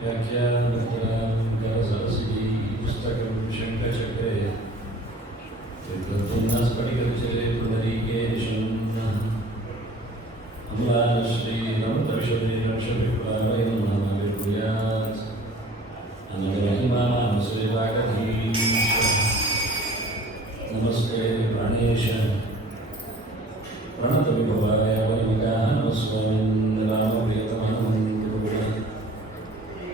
व्याख्यानरसरसिकी पुस्तकं शङ्खचक्रे स्फटिकविचरे पुनरीकेशम् अम्लाश्रीरमतविशदे लक्षविप्लावय नमः अनगरहिमानसेवागधीश नमस्ते प्राणेश प्रणतविभवाय वैविकाः नमस्वामिन् रामप्रियतमानमन्त्रुगुण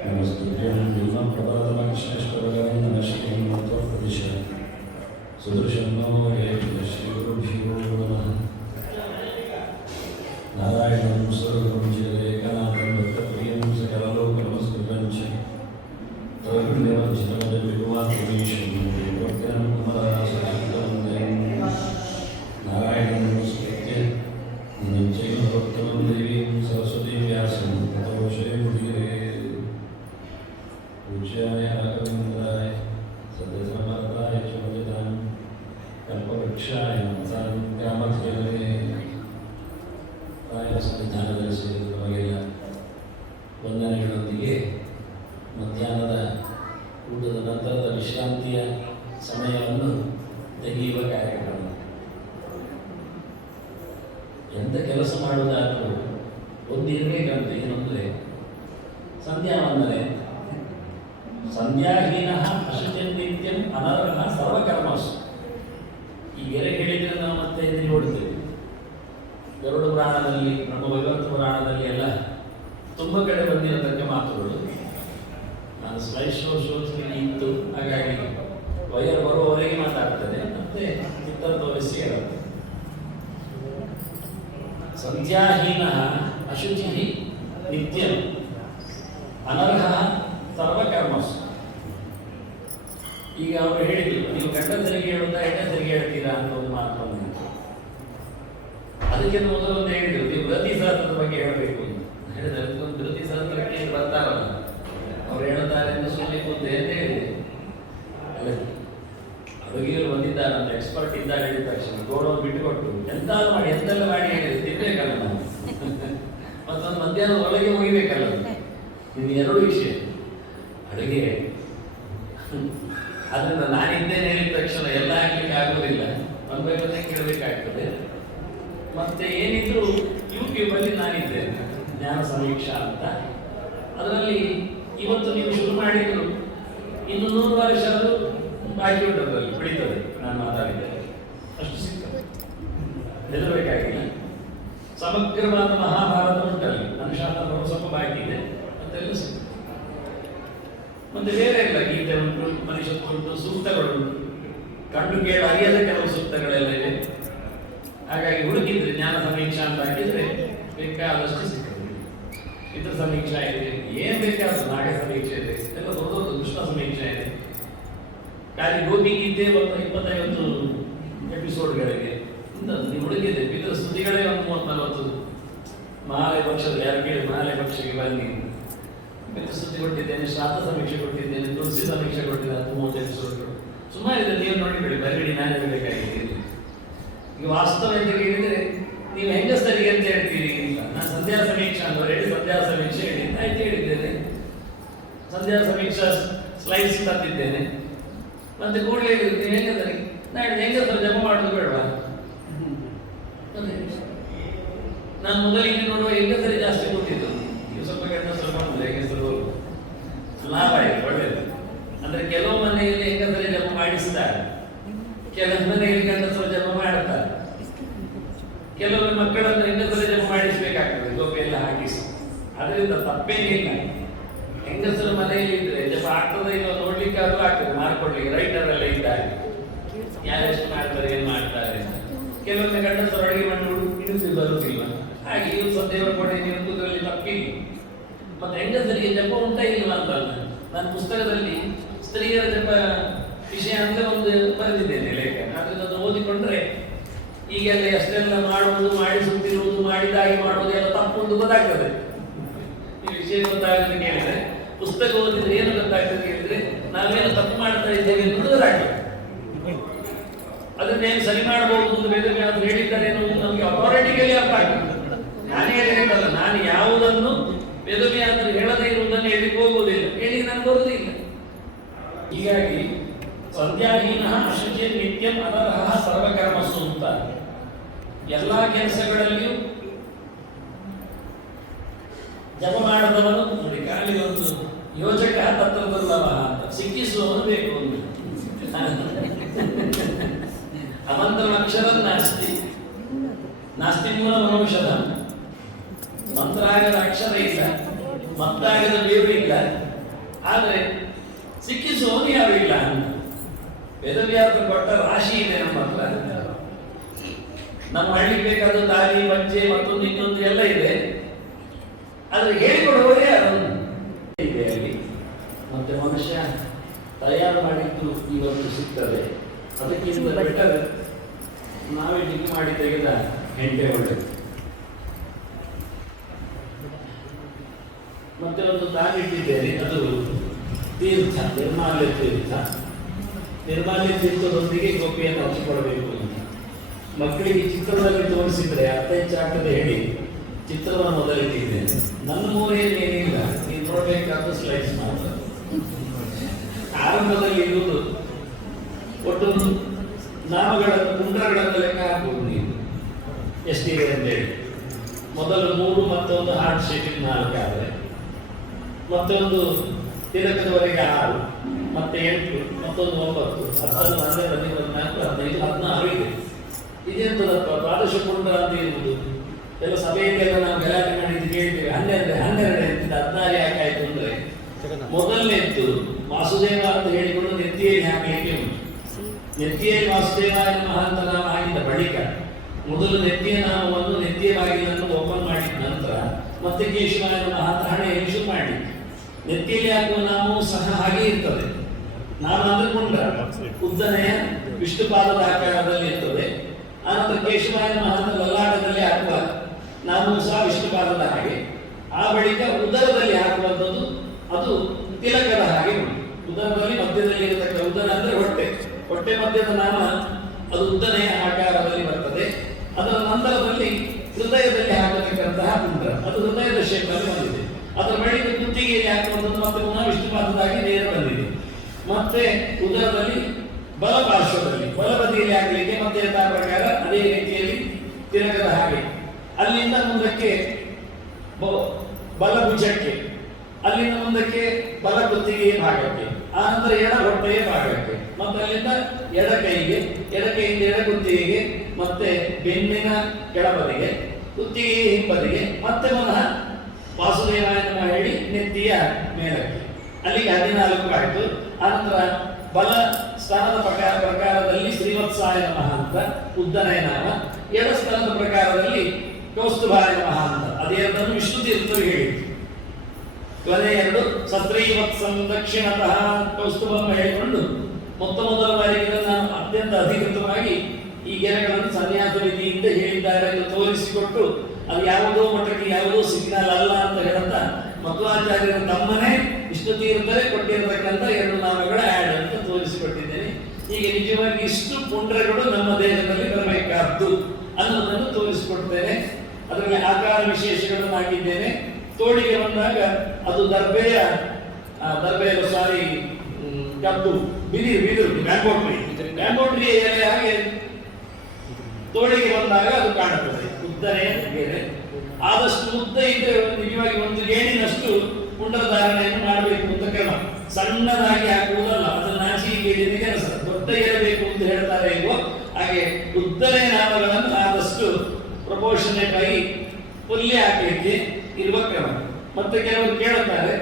नमस्तुभ्यं भीमप्रपादमक्षेष्टवरं नमश्रीं त्वप्रदिश सुदृशं नमो हे श्रीगुरुभ्यो नमः नारायणं सर्वं जयेकनाथं भक्तप्रियं सकललोकनमस्कृतं च तद्विवञ्चितमजविगुमात्ममीशं भक्त्यं कुमारासहितं नारायणं नमस्कृत्य नञ्चैवोत्तमं देवीं सरस्वतीं व्यासं ततो श्रीमुदीरे पूज्याय राघवेन्द्राय सद्यसमर्थाय च भजतां कल्पवृक्षाय नमतां कामधेनवे ರಾಯ ಸಂವಿಧಾನದಲ್ಲಿ ಸೇರಿದ ನಮಗೆಲ್ಲ ವಂದನೆಗಳೊಂದಿಗೆ ಮಧ್ಯಾಹ್ನದ ಊಟದ ನಂತರದ ವಿಶ್ರಾಂತಿಯ ಸಮಯವನ್ನು ತೆಗೆಯುವ ಕಾರ್ಯಕ್ರಮ. ಎಂಥ ಕೆಲಸ ಮಾಡುವುದಾದರೂ ಒಂದು ಇರಬೇಕಂತ ಏನಂದರೆ ಸಂಧ್ಯಾ ವಂದನೆ. ಸಂಧ್ಯಾಹೀನ ಅಶುಚಿನ್ ನಿತ್ಯಂ ಅನರ್ಹ ಸರ್ವಕರ್ಮಸು. ಈ ಬೇರೆ ಹೇಳಿದರೆ ನಾವು ಮತ್ತೆ ನೋಡ್ತೇವೆ. ಗರುಡ ಪುರಾಣದಲ್ಲಿ, ನಮ್ಮ ವೈವರ್ತ ಪುರಾಣದಲ್ಲಿ ಎಲ್ಲ ತುಂಬ ಕಡೆ ಬಂದಿರತಕ್ಕ ಮಾತುಗಳು. ನಾನು ಸ್ಲೈಡ್ ಶೋಧಿಸಲಿಕ್ಕೆ ಇತ್ತು, ಹಾಗಾಗಿ ವೈರ್ ಬರುವವರೆಗೆ ಮಾತಾಡ್ತೇನೆ, ಮತ್ತೆ ಚಿತ್ರತ್ವ ಇರುತ್ತೆ. ಸಂಧ್ಯಾಹೀನ ಅಶುಚಿ ನಿತ್ಯ ಅನರ್ಹ ಸರ್ವಕರ್ಮಸು. ಈಗ ಅವರು ಹೇಳಿದ್ರು, ನೀವು ಗಂಡ ತೆರಿಗೆ ಹೇಳುತ್ತಾ ಹೆಣ್ಣ ತೆರಿಗೆ ಹೇಳ್ತೀರಾ ಅಂತ ಒಂದು ಮಾತು ಬಂದಿತ್ತು. ಅದಕ್ಕೆ ಮೊದಲು ಒಂದು ಹೇಳಿದ್ರು, ನೀವು ಬೃಹತಿ ಸಹಸ್ರದ ಬಗ್ಗೆ ಹೇಳಬೇಕು ಅಂತ ಹೇಳಿದ್ರೆ, ಅದಕ್ಕೊಂದು ಬೃಹತಿ ಸಹಸ್ರಕ್ಕೆ ಬರ್ತಾರಲ್ಲ ಅವ್ರು ಹೇಳ್ತಾರೆ ಎಂದು ಸುಳ್ಳಿಕ್ಕೆ ಅಂತ ಹೇಳಿದೆ. ಅಲ್ಲ, ಅಡುಗೆಯಲ್ಲಿ ಬಂದಿದ್ದಾರೆ ಅಂತ ಎಕ್ಸ್ಪರ್ಟ್ ಇದ್ದಾರೆ ಹೇಳಿದ ತಕ್ಷಣ ಗೋಡೋದು ಬಿಟ್ಟುಕೊಟ್ಟು ಎಂತಾದ್ರು ಮಾಡಿ ಎಂತೆಲ್ಲ ಮಾಡಿ ಹೇಳಿದ್ರು, ತಿನ್ಬೇಕಲ್ಲ ನಾವು ಮತ್ತೊಂದು ಮಧ್ಯಾಹ್ನ ಒಳಗೆ ಮುಗಿಬೇಕಲ್ಲ. ಇದು ಎರಡು ವಿಷಯ ಅಡುಗೆ. ಅದರಿಂದ ನಾನಿದ್ದೇನೆ ಹೇಳಿದ ತಕ್ಷಣ ಎಲ್ಲ ಹಾಕ್ಲಿಕ್ಕೆ ಆಗೋದಿಲ್ಲ, ಒಂದೇ ಕೇಳಬೇಕಾಗ್ತದೆ. ಮತ್ತೆ ಏನಿದ್ರು ಯೂಟ್ಯೂಬಲ್ಲಿ ನಾನಿದ್ದೇನೆ, ಜ್ಞಾನ ಸಮೀಕ್ಷಾ ಅಂತ. ಅದರಲ್ಲಿ ಇವತ್ತು ನೀವು ಶುರು ಮಾಡಿದ್ರು ಇನ್ನು 100 ವರ್ಷ ಅದು ಬಾಕಿ ಉಂಟದಲ್ಲಿ ಬೆಳೀತದೆ. ನಾನು ಮಾತಾಡಿದ್ದೇನೆ ಅಷ್ಟು ಸಿಗ್ತದೆ, ನಿಲ್ಲಬೇಕಾಗಿಲ್ಲ. ಸಮಗ್ರವಾದ ಮಹಾಭಾರತ ಉಂಟಲ್ಲಿ, ನನ್ನ ಶಾಸ್ತ್ರಗಳು ಸ್ವಲ್ಪ ಬಾಕಿ ಇದೆ, ಮತ್ತೆಲ್ಲ ಸಿಗ್ತದೆ. ಮತ್ತೆ ಬೇರೆ ಇಲ್ಲ, ಗೀತೆ ಉಂಟು, ಮನುಷ್ಯತ್ವ ಉಂಟು, ಸೂಕ್ತಗಳುಂಟು, ಕಂಡು ಕೇಳ ಅರಿಯದ ಕೆಲವು ಸೂಕ್ತಗಳೆಲ್ಲ ಇದೆ. ಹಾಗಾಗಿ ಹುಡುಕಿದ್ರೆ ಜ್ಞಾನ ಸಮೀಕ್ಷಾ ಅಂತ ಹಾಕಿದ್ರೆ ಬೇಕಾದಷ್ಟು ಸಿಗ್ತದೆ. ಚಿತ್ರ ಸಮೀಕ್ಷಾ ಇದೆ, ಏನ್ ಬೇಕಾದ್ರೂ ನಾಗ ಸಮೀಕ್ಷೆ ಇದೆ, ಎಲ್ಲ ದೊಡ್ಡ ಕೃಷ್ಣ ಸಮೀಕ್ಷಾ ಇದೆ. ಖಾಲಿ ಗೋಪಿ ಗೀತೆ ಒಂದು 25 ಎಪಿಸೋಡ್ಗಳಿಗೆ ನೀವು ಹುಡುಕಿದೆ. ಪಿತೃ ಸ್ತುತಿಗಳೇ ಒಂದು 30-40. ಮಹಾಲಯ ಪಕ್ಷದ ಯಾರು ಕೇಳಿ ಮಹಾಲಯ ಪಕ್ಷಕ್ಕೆ ಬನ್ನಿ, ಪಿತೃ ಸ್ತುತಿ ಕೊಟ್ಟಿದ್ದೇನೆ, ಶ್ರಾದ್ದ ಸಮೀಕ್ಷೆ ಕೊಟ್ಟಿದ್ದೇನೆ, ತುಳಸಿ ಸಮೀಕ್ಷೆ ಕೊಟ್ಟಿದ್ದೇನೆ, 30 ಎಪಿಸೋಡ್ಗಳು ಸುಮಾರಿದೆ. ನೀವು ನೋಡಿಬಿಡಿ, ಬರಬೇಡಿ, ನಾನು ಹೇಳಬೇಕಾಗಿದೆ. ಈಗ ವಾಸ್ತವ ಅಂತ ಕೇಳಿದರೆ ನೀವು ಹೆಂಗಸರಿಗೆ ಅಂತ ಹೇಳ್ತೀರಿ ಅಂತ. ನಾನು ಸಂಧ್ಯಾ ಸಮೀಕ್ಷಾ ಅಂತ ಹೇಳಿ ಸಂಧ್ಯಾ ಸಮೀಕ್ಷೆ ಹೇಳಿ ಆಯ್ತು ಹೇಳಿದ್ದೇನೆ. ಸಂಧ್ಯಾ ಸಮೀಕ್ಷಾ ಸ್ಲೈಡ್ಸ್ ತಂದಿದ್ದೇನೆ. ಮತ್ತೆ ಕೂಡಲೇ ನೀವು ಹೆಂಗಸರಿ ನಾನು ಹೆಂಗಸರು ಜಪ ಮಾಡೋದು ಬೇಡವಾ? ನಾನು ಮೊದಲಿಗೆ ನೋಡುವ ಹೆಂಗಸರಿ ಜಾಸ್ತಿ ಕೊಟ್ಟಿದ್ದು. ನೀವು ಸ್ವಲ್ಪ ಗಂಡಸರು ಮಾಡಿದ್ರೆ ಹೆಂಗಸರು ಲಾಭ ಇದೆ, ಒಳ್ಳೆಯದು. ಅಂದ್ರೆ ಕೆಲವು ಮನೆಯಲ್ಲಿ ಹೆಂಗಸರಿ ಜಪ ಮಾಡಿಸ್ತಾರೆ, ಕೆಲವು ಮನೆಯಲ್ಲಿ ಗಂಡಸರು ಜಪ ಮಾಡುತ್ತಾರೆ. ಕೆಲವೊಮ್ಮೆ ಮಕ್ಕಳನ್ನು ಹೆಂಗಸರು ಜಪ ಮಾಡಿಸಬೇಕಾಗ್ತದೆ, ಗೋಪಿ ಎಲ್ಲ ಹಾಕಿಸಿ. ಅದರಿಂದ ತಪ್ಪೇನಿಲ್ಲ. ಹೆಂಗಸರು ಮನೆಯಲ್ಲಿ ಇದ್ರೆ ಜಪ ಆಗ್ತದೆ ಇಲ್ಲ ನೋಡ್ಲಿಕ್ಕೆ ಆದ್ರೂ ಆಗ್ತದೆ, ಮಾಡ್ಕೊಡ್ಲಿಕ್ಕೆ ರೈಟರ್ ಎಲ್ಲ ಇದ್ದಾರೆ, ಯಾರೆಷ್ಟು ಮಾಡ್ತಾರೆ ಏನ್ ಮಾಡ್ತಾರೆ. ಕೆಲವೊಮ್ಮೆ ಗಂಡಸರು ಅಡುಗೆ ಮಾಡಿ ಇಡುತ್ತಿಲ್ಲ, ಬರುತ್ತಿಲ್ಲ. ಹಾಗೆ ಇವರು ದೇವರ ಕೊಡೆ ನಿಂತುದರಲ್ಲಿ ತಪ್ಪಿಲ್ಲ. ಮತ್ತೆ ಹೆಂಗಸರಿಗೆ ಜಪ ಉಂಟಾ ಇಲ್ಲ ಅಂತಲ್ಲ. ನಾನು ಪುಸ್ತಕದಲ್ಲಿ ಸ್ತ್ರೀಯರ ಜಪ ವಿಷಯ ಅಂತ ಒಂದು ಬರೆದಿದ್ದೇನೆ ಲೇಖ. ಅದನ್ನು ಓದಿಕೊಂಡ್ರೆ ಈಗೆಲ್ಲ ಎಷ್ಟೆಲ್ಲ ಮಾಡುವುದು, ಮಾಡಿಸುತ್ತಿರುವುದು, ಮಾಡಿದಾಗಿ ಮಾಡುವುದು ಎಲ್ಲ ತಪ್ಪು ಅಂತ ಗೊತ್ತಾಗ್ತದೆ. ಈ ವಿಷಯ ಗೊತ್ತಾಗದೆ ಕೇಳಿದ್ರೆ, ಪುಸ್ತಕ ಓದಿದ್ರೆ ಏನು ಗೊತ್ತಾಗ್ತದೆ ಕೇಳಿದ್ರೆ, ನಾವೇನು ತಪ್ಪು ಮಾಡ್ತಾ ಇದ್ದೇವೆ ಎಂದು ಗೊತ್ತಾಗ್ತದೆ. ಅದನ್ನೇನು ಸರಿ ಮಾಡಬಹುದು ಅಂತ ವೇದವ್ಯಾಸರು ಹೇಳಿದ್ದಾರೆ ಎನ್ನುವುದು ನಮಗೆ ಅಥಾರಿಟಿಕಲಿ ಅರ್ಥ ಆಗ್ತದೆ. ನಾನೇ ಹೇಳಿದ್ದಲ್ಲ, ನಾನು ಯಾವುದನ್ನು ವೇದವ್ಯಾಸರು ಹೇಳದೇ ಇರುವುದನ್ನು ಹೇಳಿಕ್ಕೆ ಹೋಗುವುದಿಲ್ಲ. ನಾನು ಬರುವುದಿಲ್ಲ. ಹೀಗಾಗಿ ಸಂಧ್ಯಾಹೀನ ಶುಚಿ ನಿತ್ಯಂ ಅನರ್ಹ ಸರ್ವಕರ್ಮಸು ಅಂತ ಎಲ್ಲಾ ಕೆಲಸಗಳಲ್ಲಿಯೂ ಜಪ ಮಾಡದವನು ನೋಡಿ, ಖಾಲಿ ಒಂದು ಯೋಜಕ ತತ್ವದಲ್ಲವ ಅಂತ ಸಿಕ್ಕಿಸುವವನು ಬೇಕು ಒಂದು ಅಮಂತ್ರ ಅಕ್ಷರ ನಾಸ್ತಿ ನಾಸ್ತಿ ಮೂಲ ಮನೌಷಧ. ಮಂತ್ರ ಆಗದ ಅಕ್ಷರ ಇಲ್ಲ, ಮತ್ತಾಗದ ಬೇರು ಇಲ್ಲ, ಆದರೆ ಸಿಕ್ಕಿಸುವವನು ಯಾರು ಇಲ್ಲ ಅಂತ ವೇದವ್ಯಾಸರು ಕೊಟ್ಟ ರಾಶಿ ಇದೆ ನಮ್ಮ ಹತ್ರ. ನಮ್ಮ ಹಳ್ಳಿಗೆ ಬೇಕಾದ ತಾಲಿ ಪಂಚೆ ಮತ್ತೊಂದು ಇನ್ನೊಂದು ಎಲ್ಲ ಇದೆ, ಆದ್ರೆ ಹೇಳಿಕೊಡುವವರೇ ಅದನ್ನು ಇದೆ ಅಲ್ಲಿ. ಮತ್ತೆ ಮನುಷ್ಯ ತಯಾರು ಮಾಡಿದ್ದು ಇವತ್ತು ಸಿಗ್ತದೆ, ಅದಕ್ಕಿಂತ ಬೆಟರ್ ನಾವೇ ಡಿಗ್ರಿ ಮಾಡಿ ತೆಗೆದ ಹೆಂಟೆ ಒಳ್ಳೆದು. ಮತ್ತೆ ಒಂದು ತಾನಿಟ್ಟಿದ್ದೇನೆ, ಅದು ತೀರ್ಥ, ನಿರ್ಮಾಲ್ಯ ತೀರ್ಥ. ನಿರ್ಮಾಲ್ಯ ತೀರ್ಥದೊಂದಿಗೆ ಗೋಪಿಯನ್ನು ಹಂಚಿಕೊಡಬೇಕು ಅಂತ ಮಕ್ಕಳಿಗೆ ಚಿತ್ರದಲ್ಲಿ ತೋರಿಸಿದ್ರೆ ಅರ್ಥ ಹೆಚ್ಚಾಗ್ತದೆ ಹೇಳಿ ಚಿತ್ರವನ್ನು ಮೊದಲಿಟ್ಟಿದ್ದೇನೆ. ನನ್ನ ಮೂರೇನೇನಿಲ್ಲ, ನೀವು ನೋಡ್ಬೇಕಾದ ಸ್ಲೈಡ್ಸ್ ಮಾತ್ರ. ಆರಂಭದಲ್ಲಿ ಇರುವುದು ಒಟ್ಟು ನಾಮಗಳ ಕುಂಡ್ರಗಳನ್ನು ಲೆಕ್ಕ ಹಾಕಬಹುದು ನೀವು ಎಷ್ಟಿದೆ ಅಂತೇಳಿ. ಮೊದಲು 3, ಮತ್ತೊಂದು ಹಾರ್ಟ್ ಶೇಪಿಂಗ್ 4 ಆದರೆ, ಮತ್ತೊಂದು ತಿಲಕದವರೆಗೆ 6, ಮತ್ತೆ 8, ಮತ್ತೊಂದು 9, 10, 11, 14, 15, 16 ಇದೆ. ಇದೆಂತದಪ್ಪ ದ್ವಾದಶ ಕುಂಡ್ರ ಅಂತ ಇರುವುದು. ಎಲ್ಲ ಸಭೆಯಲ್ಲೆಲ್ಲ ನಾವು ಗಲಾಟೆ ಮಾಡಿದ್ದು ಕೇಳ್ತೇವೆ. 12 ಅಂತ 16 ಯಾಕಾಯ್ತು ಅಂದ್ರೆ, ಮೊದಲನೇದ್ದು ವಾಸುದೇವ ಅಂತ ಹೇಳಿಕೊಂಡು ನೆತ್ತಿಯಲ್ಲಿ ಹಾಕಲಿಕ್ಕೆ ಉಂಟು. ನೆತ್ತಿಯಲ್ಲಿ ವಾಸುದೇವ ಎನ್ನುವ ಅಂತ ನಾಮ ಆಗಿದ್ದ ಬಳಿಕ ಮೊದಲು ನೆತ್ತಿಯ ನಾಮವನ್ನು ನೆತ್ತಿಯ ಬಾಗಿಲನ್ನು ಓಪನ್ ಮಾಡಿದ ನಂತರ ಮತ್ತೆ ಕೇಶವ ಎನ್ನುವ ಅಂತ ಹಣೆಯಲ್ಲಿ ಶುರು ಮಾಡಿ. ನೆತ್ತಿಯಲ್ಲಿ ಹಾಕುವ ನಾಮವು ಸಹ ಹಾಗೆ ಇರ್ತದೆ. ನಾಮ ಅಂದ್ರೆ ಕುಂಡ್ರ ಉದ್ದನೆಯ ವಿಷ್ಣುಪಾದದ ಆಕಾರದಲ್ಲಿ ಇರ್ತದೆ. ಆನಂತರ ಕೇಶವ ಎನ್ನುವ ಅಂತ ಲಲ್ಲಾಟದಲ್ಲಿ ಹಾಕುವ ನಾಮವು ಸಹ ವಿಷ್ಣುಪಾದದ ಹಾಗೆ. ಆ ಬಳಿಕ ಉದರದಲ್ಲಿ ಹಾಕುವಂಥದ್ದು ಅದು ತಿಲಕದ ಹಾಗೆ ಉಂಟು. ಉದರದಲ್ಲಿ ಮಧ್ಯದಲ್ಲಿ ಇರತಕ್ಕ ಉದರ ಅಂದ್ರೆ ಹೊಟ್ಟೆ, ಹೊಟ್ಟೆ ಮಧ್ಯದ ನಾಮ ಅದು ಉದ್ದನೆಯ ಆಕಾರದಲ್ಲಿ ಬರ್ತದೆ. ಅದರ ನಂತರದಲ್ಲಿ ಹೃದಯದಲ್ಲಿ ಹಾಕತಕ್ಕಂತಹ ಕುಂಡ್ರ ಅದು ಹೃದಯದ ಶೇಪಲ್ಲಿ ಬಂದಿದೆ. ಅದರ ಬಳಿಕ ಕುತ್ತಿಗೆಯಲ್ಲಿ ಹಾಕುವಂಥದ್ದು ಮತ್ತೆ ಪುನಃ ವಿಷ್ಣುಪಾದದಾಗಿ ನೇರ ಬಂದಿದೆ. ಮತ್ತೆ ಉದರದಲ್ಲಿ ಬಲಪಾರ್ಶ್ವದಲ್ಲಿ ಬಲಬದಿಯಲ್ಲಿ ಹಾಕಲಿಕ್ಕೆ ಮತ್ತೆ ಯಥಾ ಪ್ರಕಾರ ಅದೇ ರೀತಿಯಲ್ಲಿ ತಿಲಕದ ಹಾಗೆ. ಅಲ್ಲಿಂದ ಮುಂದಕ್ಕೆ ಬಲಭುಜಕ್ಕೆ, ಅಲ್ಲಿಂದ ಮುಂದಕ್ಕೆ ಬಲ ಕುತ್ತಿಗೆಯ ಭಾಗಕ್ಕೆ, ಆನಂತರ ಎಡ ಹೊಟ್ಟೆಯ ಭಾಗಕ್ಕೆ, ಮತ್ತೆ ಅಲ್ಲಿಂದ ಎಡ ಕೈಗೆ, ಎಡ ಕೈಯಿಂದ ಎಡ ಕುತ್ತಿಗೆಗೆ, ಮತ್ತೆ ಬೆನ್ನಿನ ಕೆಳಬದಿಗೆ, ಕುತ್ತಿಗೆಯ ಹಿಂಬದಿಗೆ, ಮತ್ತೆ ಪುನಃ ವಾಸುದೇವಾಯನ ಹೇಳಿ ನೆತ್ತಿಯ ಮೇಲಕ್ಕೆ. ಅಲ್ಲಿಗೆ 14 ಆಯಿತು. ಆನಂತರ ಬಲ ಸ್ಥಾನದ ಪ್ರಕಾರದಲ್ಲಿ ಶ್ರೀವತ್ಸಾಯ ನಮಃ ಅಂತ ಉದ್ದನೆಯ ನಾಮ, ಎಡ ಸ್ಥಾನದ ಪ್ರಕಾರದಲ್ಲಿ ಕೌಸ್ತುಭಾಯ ನಮಃ ಅಂತ ಅದೆರಡನ್ನು ವಿಷ್ಣು ತೀರ್ಥರು ಹೇಳಿದ್ರು. ಕೊನೆ 2 ಸತ್ರೈವತ್ಸಂ ದಕ್ಷಿಣತಃ ಕೌಸ್ತುಭಂ ಹೇಳಿಕೊಂಡು ಮೊದಲ ಬಾರಿಗೆ ನಾನು ಅತ್ಯಂತ ಅಧಿಕೃತವಾಗಿ ಈ ಗೆರೆಗಳನ್ನು ಸನ್ಯಾಸ ರೀತಿಯಿಂದ ಹೇಳಿದ್ದಾರೆ ಎಂದು ತೋರಿಸಿಕೊಟ್ಟು ಅದು ಯಾವುದೋ ಮಠಕ್ಕೆ ಯಾವುದೋ ಸಿಗ್ನಲ್ ಅಲ್ಲ ಅಂತ ಹೇಳುತ್ತಾ ಮಧ್ವಾಚಾರ್ಯರ ತಮ್ಮನೇ ವಿಷ್ಣು ತೀರ್ಥರೇ ಕೊಟ್ಟಿರತಕ್ಕಂಥ 2 ನಾಮಗಳ ಆ್ಯಡ್ ಅಂತ ತೋರಿಸಿಕೊಟ್ಟಿದ್ದೇನೆ. ಹೀಗೆ ನಿಜವಾಗಿ ಇಷ್ಟು ಪುಂಡ್ರಗಳು ನಮ್ಮ ದೇಹದಲ್ಲಿ ಬರಬೇಕಾದ್ದು ಅನ್ನೋದನ್ನು ತೋರಿಸಿಕೊಡ್ತೇನೆ. ಅದರಲ್ಲಿ ಆಕಾರ ವಿಶೇಷಗಳನ್ನು ಹಾಕಿದ್ದೇನೆ. ತೋಳಿಗೆ ಬಂದಾಗ ಅದು ದರ್ಬೆಯ ಸಾರಿ ಕಬ್ಬು ಬಿದಿರು ಬ್ಯಾಂಬೋಟ್ರಿ ಎಲೆ ಹಾಗೆ ತೋಳಿಗೆ ಬಂದಾಗ ಅದು ಕಾಣುತ್ತದೆ. ಉದ್ದನೆಯ ಗೆರೆ ಆದಷ್ಟು ಉದ್ದ ಇದ್ರೆ ನಿಜವಾಗಿ ಒಂದು ಗೇಣಿನಷ್ಟು ಪುಂಡರ ಧಾರಣೆಯನ್ನು ಮಾಡಬೇಕು ಅಂತ ಕ್ರಮ. ಸಣ್ಣದಾಗಿ ಹಾಕುವುದಲ್ಲ, ಅದನ್ನು ನಾಚಿ ಗೇಣಿನ ಕೆಲಸ. ದೊಡ್ಡ ಇರಬೇಕು ಅಂತ ಹೇಳ್ತಾರೆ ಇಲ್ವೋ ಹಾಗೆ ಉದ್ದನೆಯ ನಾಮಗಳನ್ನು ಆದಷ್ಟು ಪ್ರಪೋರ್ಷನೇಟ್ ಆಗಿ ಪುಲ್ಯ ಹಾಕಲಿಕ್ಕೆ ಇರುವ ಕ್ರಮ. ಮತ್ತೆ ಕೆಲವರು ಕೇಳುತ್ತಾರೆ